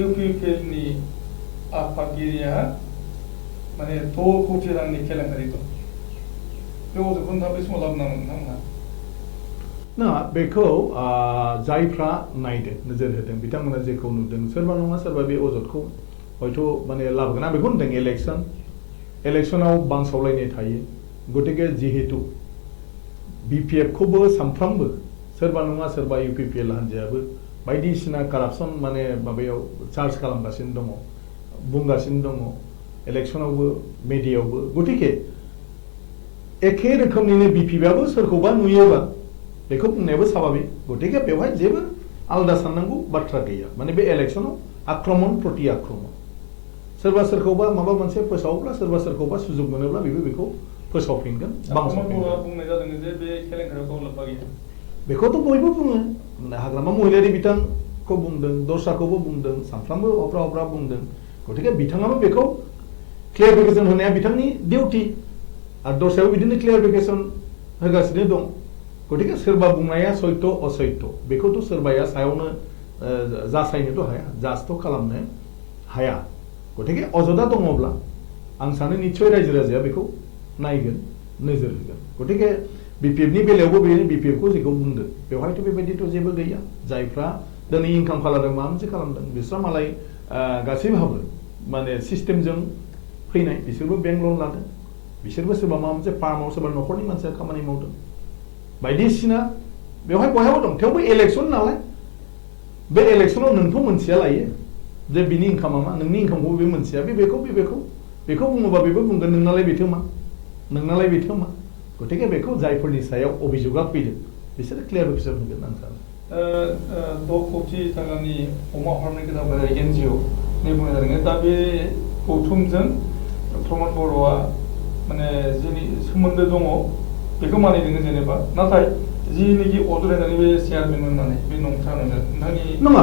इउपिपिएलनि आफादगिरिया माने 6 कोटि रांनि केलेंकारि दं बे अजदखौ नोंथाङा बे समाव लाबोनांगोन नोंथांमोना ना बेखौ जायफ्रा नायदों नोजोर होदों बिथांमोना जेखौ नुदों सोरबा नङा सोरबा बे अजदखौ हयथ' माने लाबोगोन आं बेखौ होनदों इलेक्शनाव बांसावलायनाय थायो गतिके जिहेतु बिपिएफ खौबो सानफ्रामबो सोरबा नङा सोरबा इउपिपिएल हान्जायाबो बायदिसिना कारापसन माने माबायाव चार्ज खालामगासिनो दङ बुंगासिनो दङ इलेक्शनावबो मिडियायावबो गतिके एखे रोखोमनिनो बिपिएफआबो सोरखौबा नुयोबा बेखौ बुंनायाबो स्वाभाबिक गतिके बेवहाय जेबो आलादा साननांगौ बाथ्रा गैया माने बे इलेक्शनाव आक्रमण प्रति आक्रमण सोरबा सोरखौबा माबा मोनसे फोसावोब्ला सोरबा सोरखौबा सुजुग मोनोब्ला बेखौ फोसावफिनगोन बुंनाय जादों जे बे केलेंकारियाव गाव लोब्बा गैया बेखौथ' बयबो बुङो हाग्रामा महिलारि बिथांखौ बुंदों दस्राखौबो बुंदों सानफ्रामबो अब्रा बुंदों गतिके बिथाङाबो बेखौ क्लियारिफिकेसन होनाया बिथांनि डिउटि आरो दस्रायाव बिदिनो क्लियारिफिकेसन होगासिनो दं गतिके सोरबा बुंनाया सैथ' असैथ' बेखौथ' सोरबाया सायावनो जासायनोथ' हाया जाजथ' खालामनो हाया गतिके अजदा दङब्ला आं सानो निस्सय रायजो राजाया बेखौ नायगोन नोजोर होगोन गतिके बिपिएफनि बेलायावबो बे बिपिएफखौ जेखौ बुंदों बेवहायथ' बेबायदिथ' जेबो गैया जायफ्रा दिनै इनकाम खालामदों माबा मोनसे खालामदों बिस्रा मालाय गासैबो माने सिस्टेमजों फैनाय बिसोरबो बेंक लन लादों बिसोरबो सोरबा माबा मोनसे फार्माव सोरबा न'खरनि मानसिया खामानि मावदों बायदिसिना बेवहाय बयहाबो दं थेवबो इलेक्शन नालाय बे इलेक्शनाव नोंथ' मोनसेया लायो जे बिनि इनकामा मा नोंनि इनकामखौ बे मोनसेया बेखौ बुङोबा बेबो बुंगोन नोंनालाय बेथो मा गतिके बेखौ जायफोरनि सायाव अभियोगा फैदों बिसोरो क्लियारिफिकेसन होगोन आं सानो 6 कोटि टाकानि अमा फार्मनि खोथा बुंनाय एनजिअ नि बुंनाय जादों दा बे गौथुमजों प्रमद बर'आ माने जिनि सोमोन्दो दङ बेखौ मानिदों जेनेबा नाथाय जिनिखि अजद होनानै बे चेयारमेन होननानै बे नंथारनो नोंथांनि नङा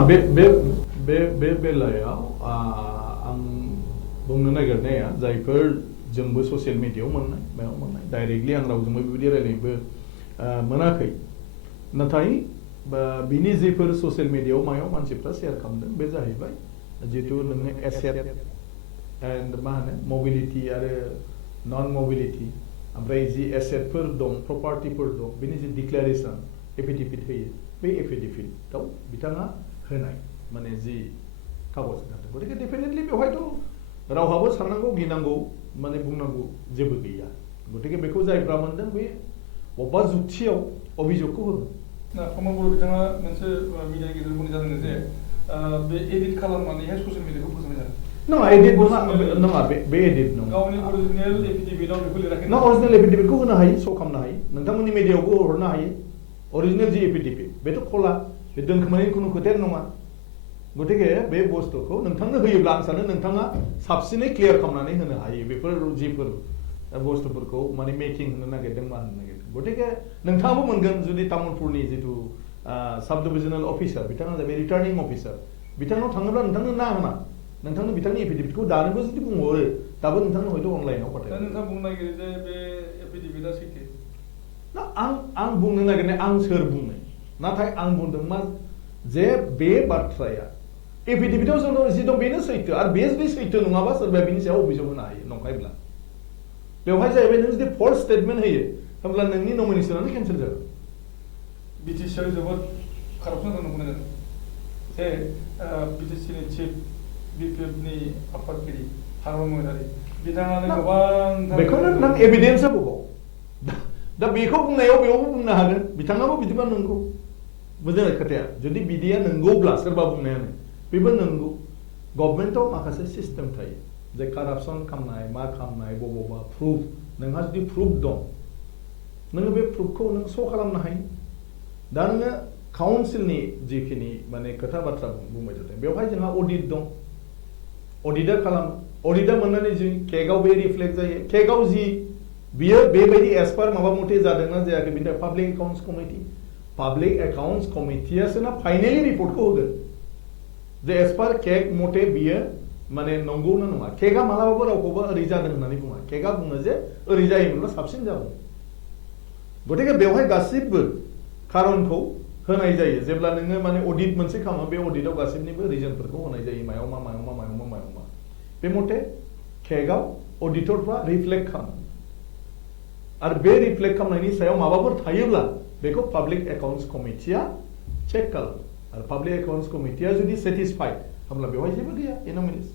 बे बेलायाव आं बुंनो नागिरनाया जायफोर जोंबो ससियेल मिडियायाव मोननाय डाइरेक्टलि आं रावजोंबो बेबायदि रायलायनोबो मोनाखै नाथाय बिनि जेफोर ससियेल मिडियायाव मायाव मानसिफ्रा शेयार खालामदों बे जाहैबाय जिहेतु नोंनो एसेट एन्ड मा होनो मोबिलिटी आरो नन मोबिलिटी ओमफ्राय जि एसेटफोर दं प्रपार्टिफोर दं बेनि जि डिक्लेरेसन एफिडेभिट होयो बे एफिडेभिटआव बिथाङा होनाय माने जि कागज होदों गतिके डेफिनेटलि बेवहायथ' रावहाबो साननांगौ गिनांगौ माने बुंनांगौ जेबो गैया गतिके बेखौ जायफ्रा मोनदों बे अबेबा जुक्तियाव अभियोगखौ होगोन प्रमद बर' बिथाङा मोनसे मिडियानि गेजेरजों बुंनाय जादों जे बे एडिट खालामनानैहाय ससियेल मिडियाखौ फोसावनाय जादों नङा एडिट नङा बे एडिट नङा गावनि अरिजिनेल एफिडेभिटआव बेखौ लिराखै ना अरिजिनेल एफिडेभिटखौ होनो हायो शो खालामनो हायो नोंथांमोननि मिडियायावबो हरनो हायो अरिजिनेल जि एफिडेभिट बेथ' खला बे दोनखोमानायनि खुनु खोथायानो नङा गतिके बे बुस्थुखौ नोंथांनो होयोब्ला आं सानो नोंथाङा साबसिनै क्लियार खालामनानै होनो हायो बेफोर जिफोर बुस्थुफोरखौ माने मेकिं होनो नागिरदों मा होनो नागिरदों गतिके नोंथाङाबो मोनगोन जुदि तामुलपुरनि जिथु साब डिभिजनेल अफिसार बिथाङा जाबाय रिटार्निं अफिसार बिथांनाव थाङोब्ला नोंथांनो ना होना नोंथांनो बिथांनि एफिडेभिटखौ दानोबो जुदि बुंहरो दाबो नोंथांनो हयथ' अनलाइनाव पाठायो नोंथां बुंनो नागिरो जे बे एफिडेभिटआ सैथो ना आं बुंनो नागिरनाय आं सोर बुंनो नाथाय आं बुंदों मा जे बे बाथ्राया एफिडेभिटआव जों जि दं बेनो सैथो आरो बे जुदि सैथो नङाबा सोरबाया बिनि सायाव अभियोग होनो हायो नंखायब्ला बेवहाय जाहैबाय नों जुदि फल्स स्टेटमेन्ट होयो होमब्ला नोंनि नमिनेसनानो केन्सेल जागोन बिटिसिआव जोबोद कारापसन जानो बुंनाय जादों जे बिटिसिनि चिफ बिपिएफनि आफादगिरि हाग्रामा महिलारि बिथाङानो गोबां बेखौनो नों एभिडेन्सआ बबाव दा बेखौ बुंनायाव बेयावबो बुंनो हागोन बिथाङाबो बिदिबा नंगौ बुजिनाय खोथाया जुदि बिदिया नंगौब्ला सोरबा बुंनायानो बेबो नंगौ गभर्नमेन्टआव माखासे सिस्टेम थायो जे कारापसन खालामनाय मा खालामनाय बबावबा प्रुफ नोंहा जुदि प्रुफ दं नोङो बे प्रुफखौ नों श' खालामनो हायो दा नोङो काउन्सिलनि जिखिनि माने खोथा बाथ्रा बुंबाय थादों बेवहाय जोंहा अडिट दं अडिटआ खालामो अडिटआ मोननानै जों केकआव बे रिफ्लेक्ट जायो केकआव जि बियो बेबायदि एस पार माबा मथे जादोंना जायाखै बिनि थाखाय पाब्लिक एकाउन्ट्स कमिटियासो ना फाइनेलि रिपर्टखौ होगोन जे एस पार केक मथे बियो माने नंगौ ना नङा केकआ मालाबाबो रावखौबो ओरै जादों होननानै बुङा केकआ बुङो जे ओरै जायोमोनब्ला साबसिन जागौ गतिके बेवहाय गासिबो खारनखौ होनाय जायो जेब्ला नोङो माने अडिट मोनसे खालामो बे अडिटआव गासिबनिबो रिजनफोरखौ होनाय जायो मायाव मा बे मथे केकआव अडिटरफ्रा रिफ्लेक्ट खालामो आरो बे रिफ्लेक्ट खालामनायनि सायाव माबाफोर थायोब्ला बेखौ पाब्लिक एकाउन्ट्स कमिटिया चेक खालामो आरो पाब्लिक एकाउन्ट्स कमिटिया जुदि सेटिसफाइड होमब्ला बेवहाय जेबो गैया एन'मेलिस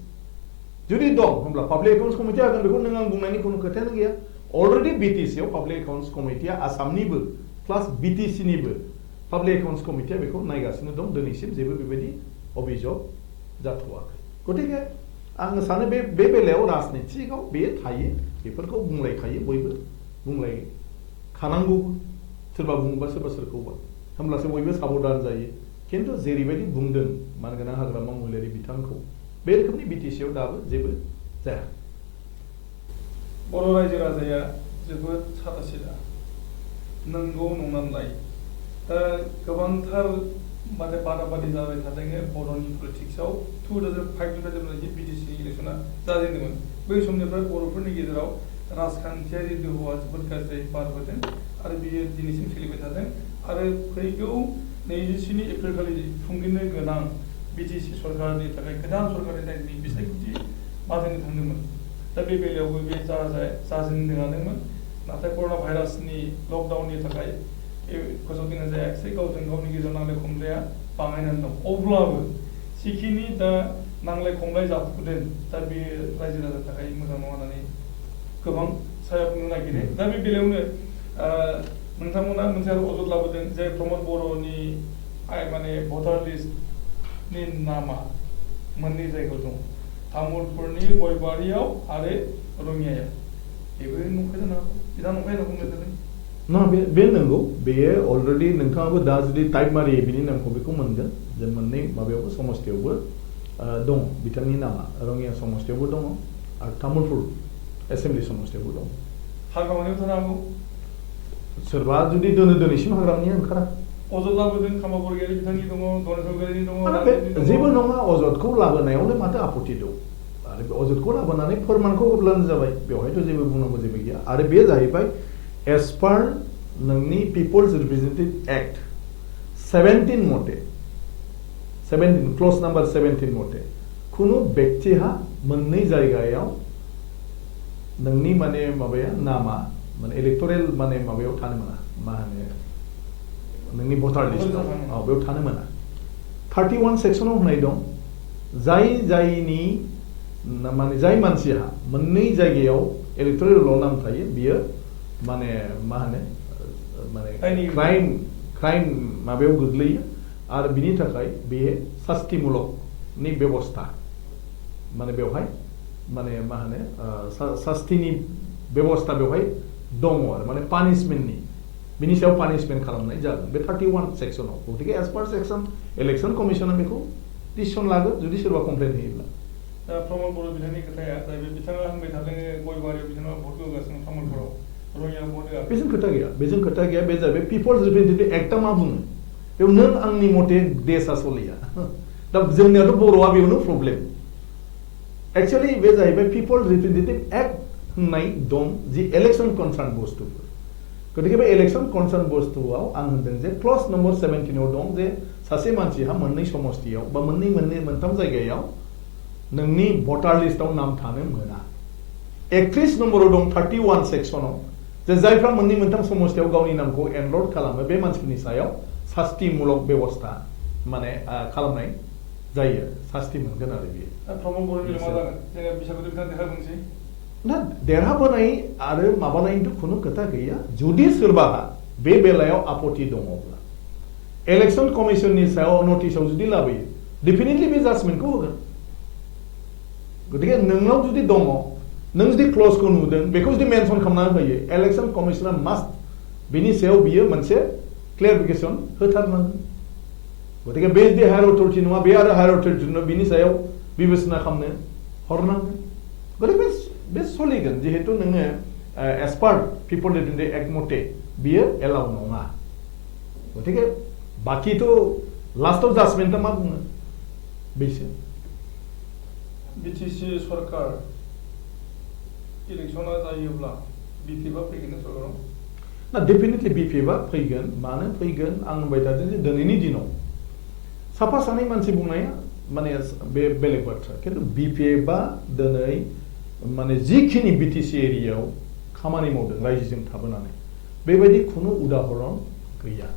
जुदि दं होमब्ला पाब्लिक एकाउन्ट्स कमिटिया होगोन बेखौ नों आं बुंनायनि खुनु खोथायानो गैया अलरेडि बिटिसिआव पाब्लिक एकाउन्ट्स कमिटिया आसामनिबो प्लास बिटिसिनिबो पाब्लिक एकाउन्ट्स कमिटिया बेखौ नायगासिनो दं दिनैसिम जेबो बेबायदि अभियोग जाथ'वाखै गतिके आं सानो बे बेलायाव राजनितिकआव बे थायो बेफोरखौ बुंलायखायो बयबो बुंलायखानांगौ सोरबा बुङोबा सोरबा सोरखौबा होमब्लासो बयबो साबधान जायो खिन्थु जेरैबायदि बुंदों मानगोनां हाग्रामा महिलारि बिथांखौ बे रोखोमनि बिटिसिआव दाबो जेबो जाया बर' रायजो राजाया जोबोद सादा सिदा नंगौ नंनानै दा गोबांथार माने बादाबादि जाबाय थादों बर'नि पलिटिक्सआव 2005 जेब्लानाखि बिटिसि इलेक्सना जाजेनदोंमोन बै समनिफ्राय बर'फोरनि गेजेराव राजखान्थियारि दोहौआ जोबोद गाज्रि बारबोदों आरो बियो दिनैसिम सोलिबाय थादों आरो फैगौ 27 एप्रिल खालि खुंगिनो गोनां बिटिसि सरकारनि थाखाय गोदान सरकारनि थाखाय बिसायख'थि बादायनो थांदोंमोन दा बे बेलायावबो बे जाजेनदोंआनोमोन नाथाय कर'ना भाइरासनि लकडाउननि थाखाय फोसावदिंनाय जायाखिसै गावजों गावनि गेजेराव नांलाय खमलाया बाङायनानै दं अब्लाबो जिखिनि दा नांलाय खमलाय जाफुदों दा बे रायजो राजानि थाखाय मोजां नङा होननानै गोबां साया बुंनो नागिरो दा बे बेलायावनो नोंथांमोना मोनसे आरो अजद लाबोदों जे प्रमद बर'नि माने भटार लिस्टनि नामा मोननै जायगायाव दं तामुलपुरनि गयबारियाव आरो रङियायाव बेबो नंखाय जानो हागौ बिदा नंखाय होनना बुंनो जादों ना बे नंगौ बेयो अलरेडि नोंथाङाबो दा जुदि टाइप मारियो बिनि नामखौ बेखौ मोनगोन जे मोननै माबायावबो समस्तियावबो दङ बिथांनि नामा रङिया समस्तियावबो दङ आरो तामुलपुर एसेम्बलि समस्तियावबो दङ हाग्रामानियाव थानो हागौ सोरबा जुदि दिनैसिम हाग्रामानिया ओंखारा अजद लाबोदों खामा बरगयारि बिथांनि दङ गणेश बरगयारिनि दङ जेबो नङा अजदखौ लाबोनायावनो माथो आपत्ति दं आरो बे अजदखौ लाबोनानै फोरमानखौ होब्लानो जाबाय बेवहायथ' जेबो बुंनांगौ जेबो गैया आरो बे जाहैबाय एज पार नोंनि पिपल्स रिप्रेजेन्टेटिभ एक्ट 17 मथे 17 क्लज नाम्बार 17 मथे खुनु व्यक्तिहा मोननै जायगायाव नोंनि माने माबाया नामा माने इलेक्टरेल माने माबायाव थानो मोना मा होनो नोंनि भटार लिस्टआव बेयाव थानो मोना 31 सेक्सनाव होनाय दं जायनि माने जाय मानसिहा मोननै जायगायाव इलेक्टरेलाव नाम थायो बियो माने मा होनो माने क्राइम माबायाव गोग्लैयो आरो बिनि थाखाय बे सास्तिमुलकनि बेबस्था माने बेवहाय माने मा होनो सास्तिनि बेबस्था बेवहाय दङ आरो माने पानिशमेन्टनि बिनि सायाव पानिशमेन्ट खालामनाय जागोन बे 31 सेक्सनाव गतिके एज पार सेक्सन इलेक्सन कमिसना बेखौ डिसिसन लागोन जुदि सोरबा कमप्लेन होयोब्ला दा प्रमद बर' बिथांनि खोथाया जाहैबाय बिथाङा होनबाय थादों गयबारियाव बिथाङा भट होगासिनो तामुलपुराव रङियाव भट होआ बेजों खोथा गैया बे जाहैबाय पिपल्स रिप्रेजेन्टेटिभ एक्टआ मा बुङो बेयाव नों आंनि मथे देशआ सलिया दा जोंनियाथ' बर'आ बेयावनो प्रब्लेम एक्चुअलि बे जाहैबाय पिपल्स रिप्रेजेन्टेटिभ एक्ट होननाय दं जि इलेक्सन कनसार्न बुस्थुफोर गतिके बे इलेक्सन कनसार्न बुस्थुआव आं होनदों जे क्लज नम्बर 17 आव दं जे सासे मानसिहा मोननै समस्तियाव बा मोनथाम जायगायाव नोंनि भटार लिस्टआव नाम थानो मोना 31 नम्बराव दं 31 सेक्सनाव जे जायफ्रा मोनथाम समस्तियाव गावनि नामखौ एनरल खालामो बे मानसिफोरनि सायाव सास्तिमुलक बेबस्था माने खालामनाय जायो सास्ति मोनगोन आरो बियो प्रमद बर'नि मा जागोन जोङो बिसायख'थि बिथां देरहाबोनोसै ना देरहाबोनाय आरो माबानायनिथ' खुनु खोथा गैया जुदि सोरबाहा बे बेलायाव आपत्ति दङब्ला इलेक्सन कमिसननि सायाव नटिसआव जुदि लाबोयो डेफिनेटलि बे जाजमेन्टखौ होगोन गतिके नोंनाव जुदि दङ नों जुदि क्लजखौ नुदों बेखौ जुदि मेनसन खालामनानै होयो इलेक्सन कमिसना मास्ट बिनि सायाव बियो मोनसे क्लेरिफिकेसन होथारनांगोन गतिके बे जे हायर अथरिटि नङा बे आरो हायर अथरिटिनो बिनि सायाव बिबेसना खालामनो हरनांगोन गतिके बे सलिगोन जिहेतु नोङो एस पार पिपल डिफेन्डेन्ट एक्ट मथे बियो एलाउ नङा गतिके बाकिथ' लास्टआव जाजमेन्टआ मा बुङो बेसो बिटिसि सरकार इलेक्शना जायोब्ला बिपिएफआ फैगोन सरकाराव ना डेफिनेटलि बिपिएफआ फैगोन मानो फैगोन आं बुंबाय थादों जे दिनैनि दिनाव साफा सानै मानसि बुंनाया माने बे बेलेग बाथ्रा खिन्थु बिपिएफआ दिनै माने जिखिनि बिटिसि एरियायाव खामानि मावदों रायजोजों थाबोनानै बेबायदि खुनु उदाहरन गैया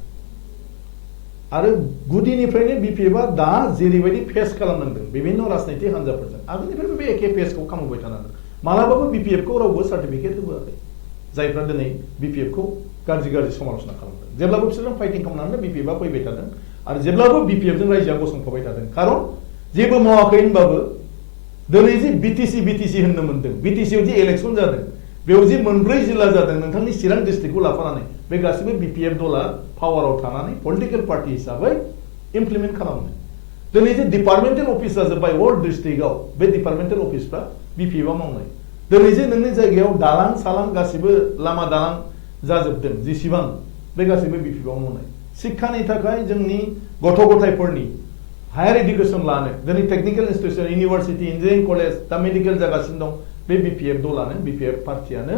आरो गुदिनिफ्रायनो बिपिएफआ दा जेरैबायदि फेस खालामनांदों बिभिन्न राजनीतिक हान्जाफोरजों आगोलनिफ्रायबो बे एखे फेसखौ खालामबाय थानांदों मालाबाबो बिपिएफखौ रावबो सार्टिफिकेट होआखै जायफ्रा दिनै बिपिएफखौ गाज्रि समालोचना खालामदों जेब्लाबो बिसोरजों फाइटिं खालामनानै बिपिएफआ फैबाय थादों आरो जेब्लाबो बिपिएफजों रायजोआ गसंफाबाय थादों खारन जेबो मावाखै होनबाबो दिनै जे बिटिसि होननो मोनदों बिटिसिआव जे इलेक्शन जादों बेयाव जे मोनब्रै जिल्ला जादों नोंथांनि चिरां डिस्ट्रिक्टखौ लाफानानै बे गासिबो बिपिएफ दला पावाराव थानानै पलिटिकेल पार्टी हिसाबै इमप्लिमेन्ट खालामनो दिनै जे डिपार्टमेन्टेल अफिस जाजोब्बाय वर्ल्ड डिस्ट्रिक्टआव बे डिपार्टमेन्टेल अफिसफ्रा बिपिएफआ मावनाय दिनै जे नोंनि जायगायाव दालां सालां गासिबो लामा दालां जाजोबदों जेसेबां बे गासिबो बिपिएफआव मावनाय शिक्षानि थाखाय जोंनि गथ' गथायफोरनि हायार एडुकेसन लानो दिनै technical institution university engineering college दा मेडिकेल जागासिनो दं बे बिपिएफ दलानो बिपिएफ पार्टियानो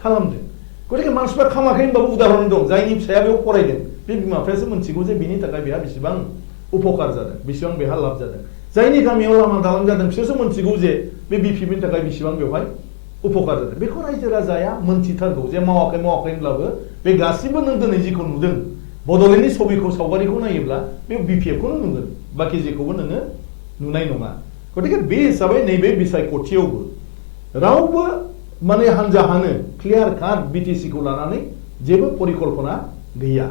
खालामदों गतिके मानसिफ्रा खामाखै होनबाबो उदाहरन दं जायनि फिसाया बेयाव फरायदों बे बिमा बिफायासो मोनथिगौ जे बिनि थाखाय बेहा बेसेबां उपकार जादों बेसेबां बेहा लाब जादों जायनि गामियाव लामा दालां जादों बिसोरसो मोनथिगौ जे बे बिपिएफनि थाखाय बेसेबां बेवहाय उपकार जादों बेखौ रायजो राजाया मोनथिथारगौ जे मावाखै होनब्लाबो बे गासिबो नों दिनै जिखौ नुदों बड'लेण्डनि छबिखौ सावगारिखौ नायोब्ला बे बिपिएफखौनो नुगोन बाखि जेखौबो नोङो नुनाय नङा गतिके बे हिसाबै नैबे बिसायख'थियावबो रावबो माने हान्जाहानो क्लियार काट बिटिसिखौ लानानै जेबो परिकल्पना गैया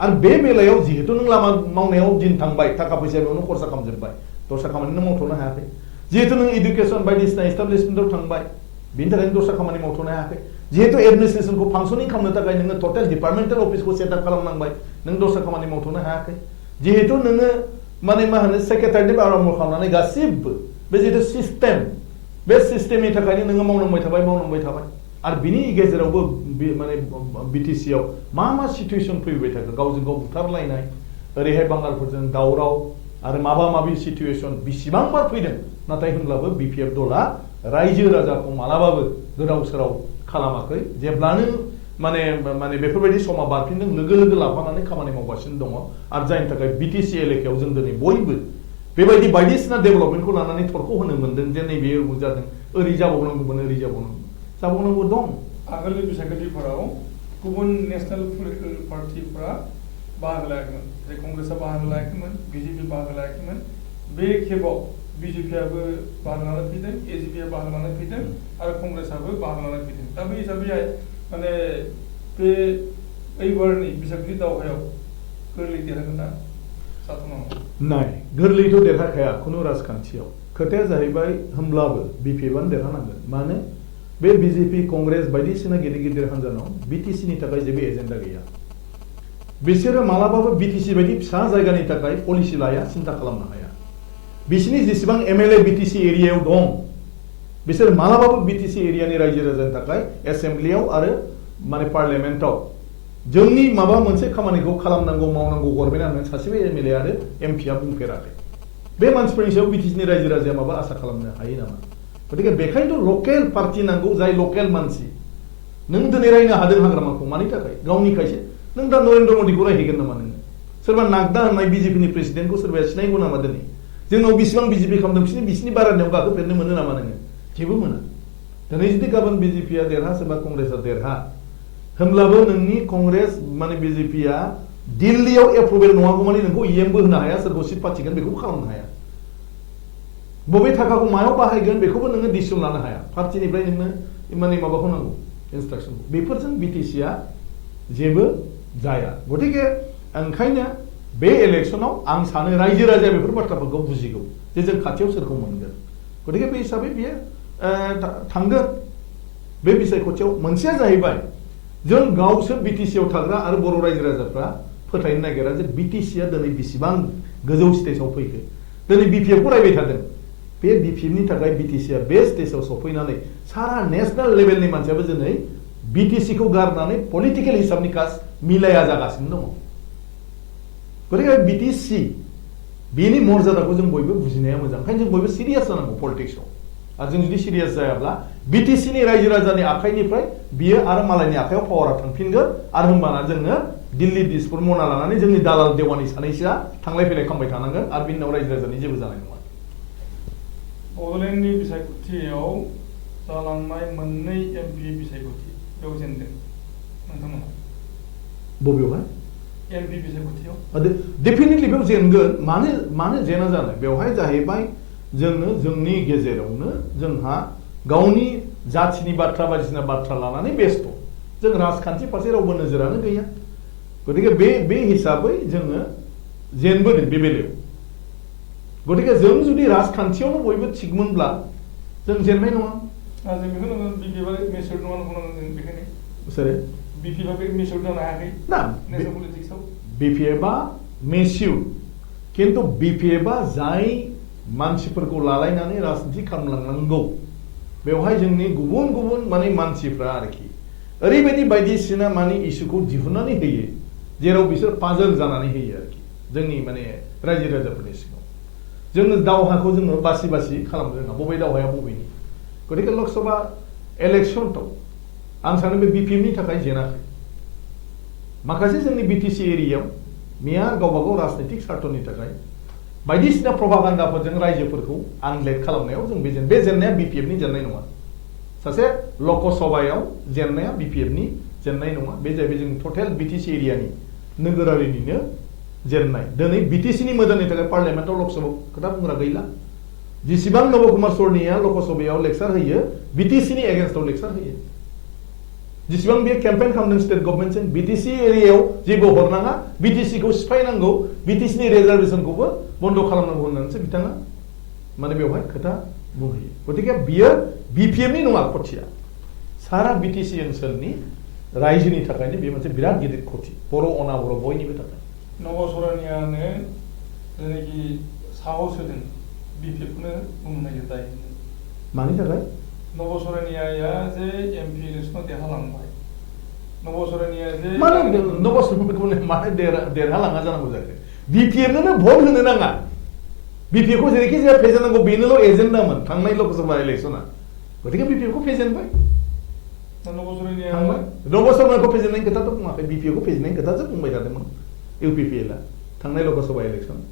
आरो बे बेलायाव जिहेतु नों लामा मावनायाव दिन थांबाय थाखा फैसा बेयावनो खरसा खालामजोब्बाय दस्रा खामानिनो मावथ'नो हायाखै जिहेतु नों इडुकेसन बायदिसिना एस्टाब्लिशमेन्टआव थांबाय बिनि थाखायनो दस्रा खामानि मावथ'नो हायाखै जिहेतु एडमिनिस्ट्रेसनखौ फांसनिं खालामनो थाखाय नोङो टटेल डिपार्टमेन्टेल अफिसखौ सेटआप खालामनांबाय नों दस्रा खामानि मावथ'नो हायाखै जिहेतु नोङो माने मा होनो सेक्रेटारिनि आरम्भ खालामनानै गासिबो बे जिहेतु सिस्टेम बे सिस्टेमनि थाखायनो नोङो मावनांबाय थाबाय आरो बिनि गेजेरावबो माने बिटिसिआव मा सिटुएसन फैबाय थाखो गावजों गाव बुथारलायनाय ओरैहाय बांगालफोरजों दावराव आरो माबा सिटुएसन बेसेबांबार फैदों नाथाय होनब्लाबो बिपिएफ दला रायजो राजाखौ मालाबाबो गोदाव सोराव खालामाखै जेब्लानो माने बेफोरबायदि समा बारफिनदों लोगो लाफानानै खामानि मावगासिनो दङ आरो जायनि थाखाय बिटिसि एलेकायाव जों दिनै बयबो बेबायदि बायदिसिना डेभेलपमेन्टखौ लानानै थरख' होनो मोनदों जे नैबे जादों ओरै जाबावनांगौ दं आगोलनि बिसायख'थिफोराव गुबुन नेशनेल पलिटिकेल पार्टिफोरा बाहागो लायाखैमोन जेरै कंग्रेसआ बाहागो लायाखैमोन बिजेपि बाहागो लायाखैमोन बे खेबाव बिजेपिआबो बाहागो लानानै फैदों एजिपिआ बाहागो लानानै फैदों आरो कंग्रेसआबो बाहागो लानानै फैदों दा बे हिसाबैहाय माने बे एबारनि बिसायख'थि दावहायाव गोरलै देरहागोन ना जाथ'नांगौ नाय गोरलैथ' देरहाखाया खुनु राजखान्थियाव खोथाया जाहैबाय होमब्लाबो बिपिएफआनो देरहानांगोन मानो बे बिजेपि कंग्रेस बायदिसिना गिदिर हान्जानाव बिटिसिनि थाखाय जेबो एजेन्डा गैया बिसोरो मालाबाबो बिटिसि बायदि फिसा जायगानि थाखाय पलिसि लाया सिन्था खालामनो हाया बिसिनि जेसेबां एमएलए बिटिसि एरियायाव दं बिसोर मालाबाबो बिटिसि एरियानि रायजो राजानि थाखाय एसेम्ब्लियाव आरो माने पार्लियामेन्टआव जोंनि माबा मोनसे खामानिखौ खालामनांगौ मावनांगौ गभर्नमेन्टआ होननानै सासेबो एमएलए आरो एमपिआ बुंफेराखै बे मानसिफोरनि सायाव बिटिसिनि रायजो राजाया माबा आसा खालामनो हायो नामा गतिके बेखायनोथ' लकेल पार्टि नांगौ जाय लकेल मानसि नों दिनै रायनो हादों हाग्रामाखौ मानि थाखाय गावनिखायसो नों दा नरेन्द्र मदिखौ रायहैगोन नामा नोङो सोरबा नागदा होननाय बिजेपिनि प्रेसिडेन्टखौ सोरबाया सिनायगौ नामा दिनै जोंनाव बेसेबां बिजेपि खालामदों बिसिनि बारानियाव गाखोफेरनो मोनो नामा नोङो जेबो मोना दिनै जुदि गाबोन बिजेपिआ देरहा सोरबा कंग्रेसआ देरहा होमब्लाबो नोंनि कंग्रेस माने बिजेपिआ दिल्लीयाव एप्रुभेल नङागौ माने नोंखौ इएमबो होनो हाया सोरखौ सिट पाथिगोन बेखौबो खालामनो हाया बबे थाखाखौ मायाव बाहायगोन बेखौबो नोङो डिसिसन लानो हाया पार्टिनिफ्राय नोंनो माने माबाखौ नांगौ इन्सट्राक्सन बेफोरजों बिटिसिआ जेबो जाया गतिके ओंखायनो बे इलेक्शनाव आं सानो रायजो राजाया बेफोर बाथ्राफोरखौ बुजिगौ जे जों खाथियाव सोरखौ मोनगोन गतिके बे हिसाबै बियो थांगोन बे बिसायख'थियाव मोनसेया जाहैबाय जों गावसोर बिटिसिआव थाग्रा आरो बर' रायजो राजाफ्रा फोथायनो नागिरा जे बिटिसिआ दिनै बेसेबां गोजौ स्टेजाव फैखो दिनै बिपिएफ खौ रायबाय थादों बे बिपिएफनि थाखाय बिटिसिआ बे स्टेजाव सफैनानै सारा नेशनेल लेभेलनि मानसियाबो दिनै बिटिसि खौ गारनानै पलिटिकेल हिसाबनि कास मिलाया जागासिनो दङ गतिके बिटिसि बेनि मर्यादाखौ जों बयबो बुजिनाया मोजां ओंखायनो जों बयबो सिरियास जानांगौ पलिटिक्सआव आरो जों जुदि सिरियास जायाब्ला बिटिसिनि रायजो राजानि आखाइनिफ्राय बियो आरो मालायनि आखायाव पावारा थांफिनगोन आरो होमबाना जोङो दिल्ली दिसपुर मना लानानै जोंनि दालाल देवानि सानैसोआ थांलाय फैलाय खालामबाय थानांगोन आरो बिनि उनाव रायजो राजानि जेबो जानाय नङा बड'लेण्डनि बिसायख'थियाव जालांनाय मोननै एम.पि बिसायख'थि बेयाव जेनदों नोंथांमोना बबेयावहाय एम.पि बिसायख'थियाव डेफिनेटलि बेयाव जेनगोन मानो जेना जानो बेवहाय जाहैबाय जोङो जोंनि गेजेरावनो जोंहा गावनि जाथिनि बाथ्रा बायदिसिना बाथ्रा लानानै बेस्थ जों राजखान्थि फारसे रावबो नोजोरानो गैया गतिके बे हिसाबै जोङो जेनबोदों बे बेलायाव गतिके जों जुदि राजखान्थियावनो बयबो थिगमोनब्ला जों जेननाय नङा जों बेखौनो बिपिएफआ मेचुर नङा बुंनांगोन जों बेखायनो सोरो बिपिएफआ बे मेचुर जानो हायाखै ना नेशनेल पलिटिक्सआव बिपिएफआ मेचिउर किन्तु बिपिएफआ जाय मानसिफोरखौ लालायनानै राजनीति खालामलांनांगौ बेवहाय जोंनि गुबुन गुबुन माने मानसिफ्रा आरोखि ओरैबायदि बायदिसिना माने इस्युखौ दिहुननानै होयो जेराव बिसोर पाजल जानानै होयो आरोखि जोंनि माने रायजो राजाफोरनि सिगाङाव जोङो दावहाखौ जोङो बासि बासि खालामनो रोङा बबे दावहाया बबेनि गतिके लकसभा इलेक्सनआव आं सानो बे बिपिएफनि थाखाय जेनाखै माखासे जोंनि बिटिसि एरियायाव मेया गावबा गाव राजनीतिक स्वार्थनि थाखाय बायदिसिना प्रपागान्डाफोरजों रायजोफोरखौ आनलेट खालामनायाव जों बे जेननाया बिपिएफनि जेननाय नङा सासे लकसभायाव जेननाया बिपिएफनि जेननाय नङा बे जाहैबाय जोंनि टटेल बिटिसि एरियानि नोगोरारिनिनो जेननाय दिनै बिटिसिनि मोजांनि थाखाय पार्लियामेन्टआव लकसभायाव खोथा बुंग्रा गैला जेसेबां नब कुमार सरनिया लकसभायाव लेक्सार होयो बिटिसिनि एगेन्स्टआव लेक्सार होयो जेसेबां बे केम्पेन खालामदों स्टेट गभर्नमेन्टजों बिटिसि एरियायाव जेबो हरनाङा बिटिसि खौ सिफायनांगौ बिटिसिनि रिजार्भेसनखौबो बन्द खालामनांगौ होननानैसो बिथाङा माने बेवहाय खोथा बुंहैयो गतिके बियो बिपिएफनि नङा खथिया सारा बिटिसि ओनसोलनि रायजोनि थाखायनो बे मोनसे बिराद गिदिर खथि बर' अनाबर' बयनिबो थाखाय नब सरनियानो जेनाखि साहस होदों बिपिएफखौनो बुंनो नागिरबाय मानि थाखाय नब सरनियाया जे एम.पि इलेक्सनाव देरहालांबाय नब सरनिया जे माने नब सरनियाखौ माने देरहालाङा जानांगौ जाखो बिपिएफनो भट होनो नाङा बिपिएफखौ जेरैखि जाया फेजेननांगौ बेनोल' एजेन्डामोन थांनाय लकसभा इलेक्सना गतिके बिपिएफखौ फेजेनबाय नब सरनिया नब सरनियाखौ फेजेननायनि खोथाथ' बुङाखै बिपिएफखौ फेजेननायनि खोथासो बुंबाय थादोंमोन इउपिपिएलआ थांनाय लकसभा इलेक्सन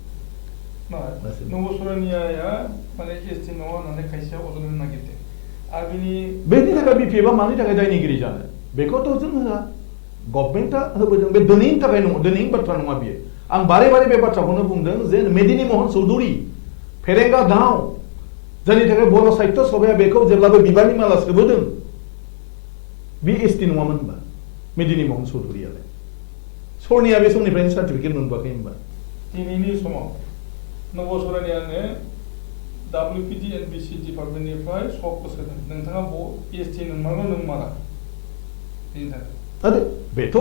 नब सरनियाया माने एसटि नङा होननानै खायसेया अजद होनो नागिरदों आरो बेनि थाखाय बिपिएफआ मानि थाखाय दायनिगिरि जानो बेखौथ' जों होआ गभर्नमेन्टआ होबोदों बे दिनैनि थाखाय नङा दिनैनि बाथ्रा नङा बियो आं बारे बारे बे बाथ्राखौनो बुंदों जे मेदिनी मोहन चौधुरी फेरेंगा गांव जायनि थाखाय बर' साहित्य सभाया बेखौ जेब्लाबो बिबारनि माला सोबोदों बे एसटि नङामोन होनबा मेदिनी मोहन चौधुरीयालाय सरनिया बे समनिफ्रायनो सार्टिफिकेट मोनबोआखै होनबा दिनैनि समाव नब सरनियानो WPD NBC डिपार्टमेन्टनिफ्राय सकखौ सोदों नोंथाङा एसटि नंमारगौ नों मारा बेनि थाखाय बेथ'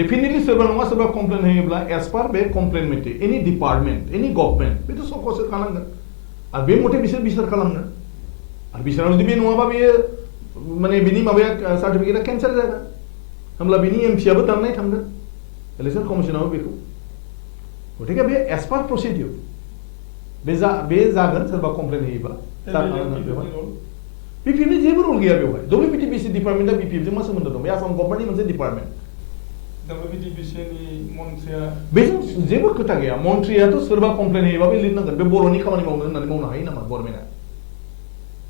डेफिनेटलि सोरबा नङा सोरबा कमप्लेन होयोब्ला एज पार बे कमप्लेन मेटे एनि डिपार्टमेन्ट एनि गभर्नमेन्ट बेथ' सकखौ सोखानांगोन आरो बे मथे बिसोर बिसार खालामगोन आरो बिसोराव जुदि बे नङाबा बेयो माने बिनि माबाया सार्टिफिकेटआ केन्सेल जागोन होमब्ला बिनि एमपिआबो दाननाय थांगोन इलेक्सन कमिसनाबो बेखौ गतिके बे एज पार प्रसिडिउर बे जागोन सोरबा कमप्लेन होयोबा बिपिएफनि जेबो रल गैया बेवहाय WPTBC डिपार्टमेन्टआ बिपिएफजों मा सोमोन्दो दं बे आसाम गभर्नमेन्टनि मोनसे डिपार्टमेन्ट WPTBCनि मन्थ्रिया बेजों जेबो खोथा गैया मन्थ्रियाथ' सोरबा कमप्लेन होयोबा बे लिरनांगोन बे बर'नि खामानि मावनो होननानै मावनो हायो नामा गभर्नमेन्टआ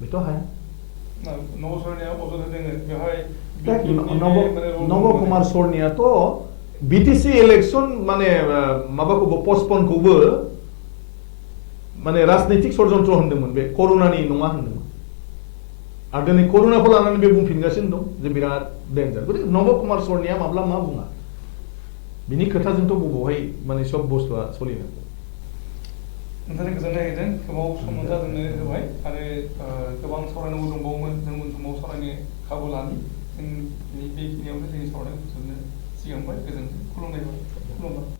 बेथ' हाया नब सरनिया अजद होदों बेवहाय नब कुमार सरनियाथ' बिटिसि इलेक्सन माने माबाखौबो पस्टपनखौबो माने राजनैतिक षड्यन्त्र होनदोंमोन बे कर'नानि नङा होनदोंमोन आरो दिनै कर'नाखौ लानानै बे बुंफिनगासिनो दं जे बिराद डेन्जार गतिके नब कुमार सरनिया माब्ला मा बुङा बिनि खोथाजोंथ' बबावहाय माने सब बुस्थुआ सोलिनांगौ नोंथांनि गोजोननाय होदों गोबाव सम मोनजादोंनो होबाय आरो गोबां सावरायनांगौ दंबावोमोन जों उन समाव सावरायनो खाबु लानि जों बेखिनियावनो जोंनि सावरायनायखौ फोजोबनो सिगांबाय गोजोन्थों खुलुमबाय।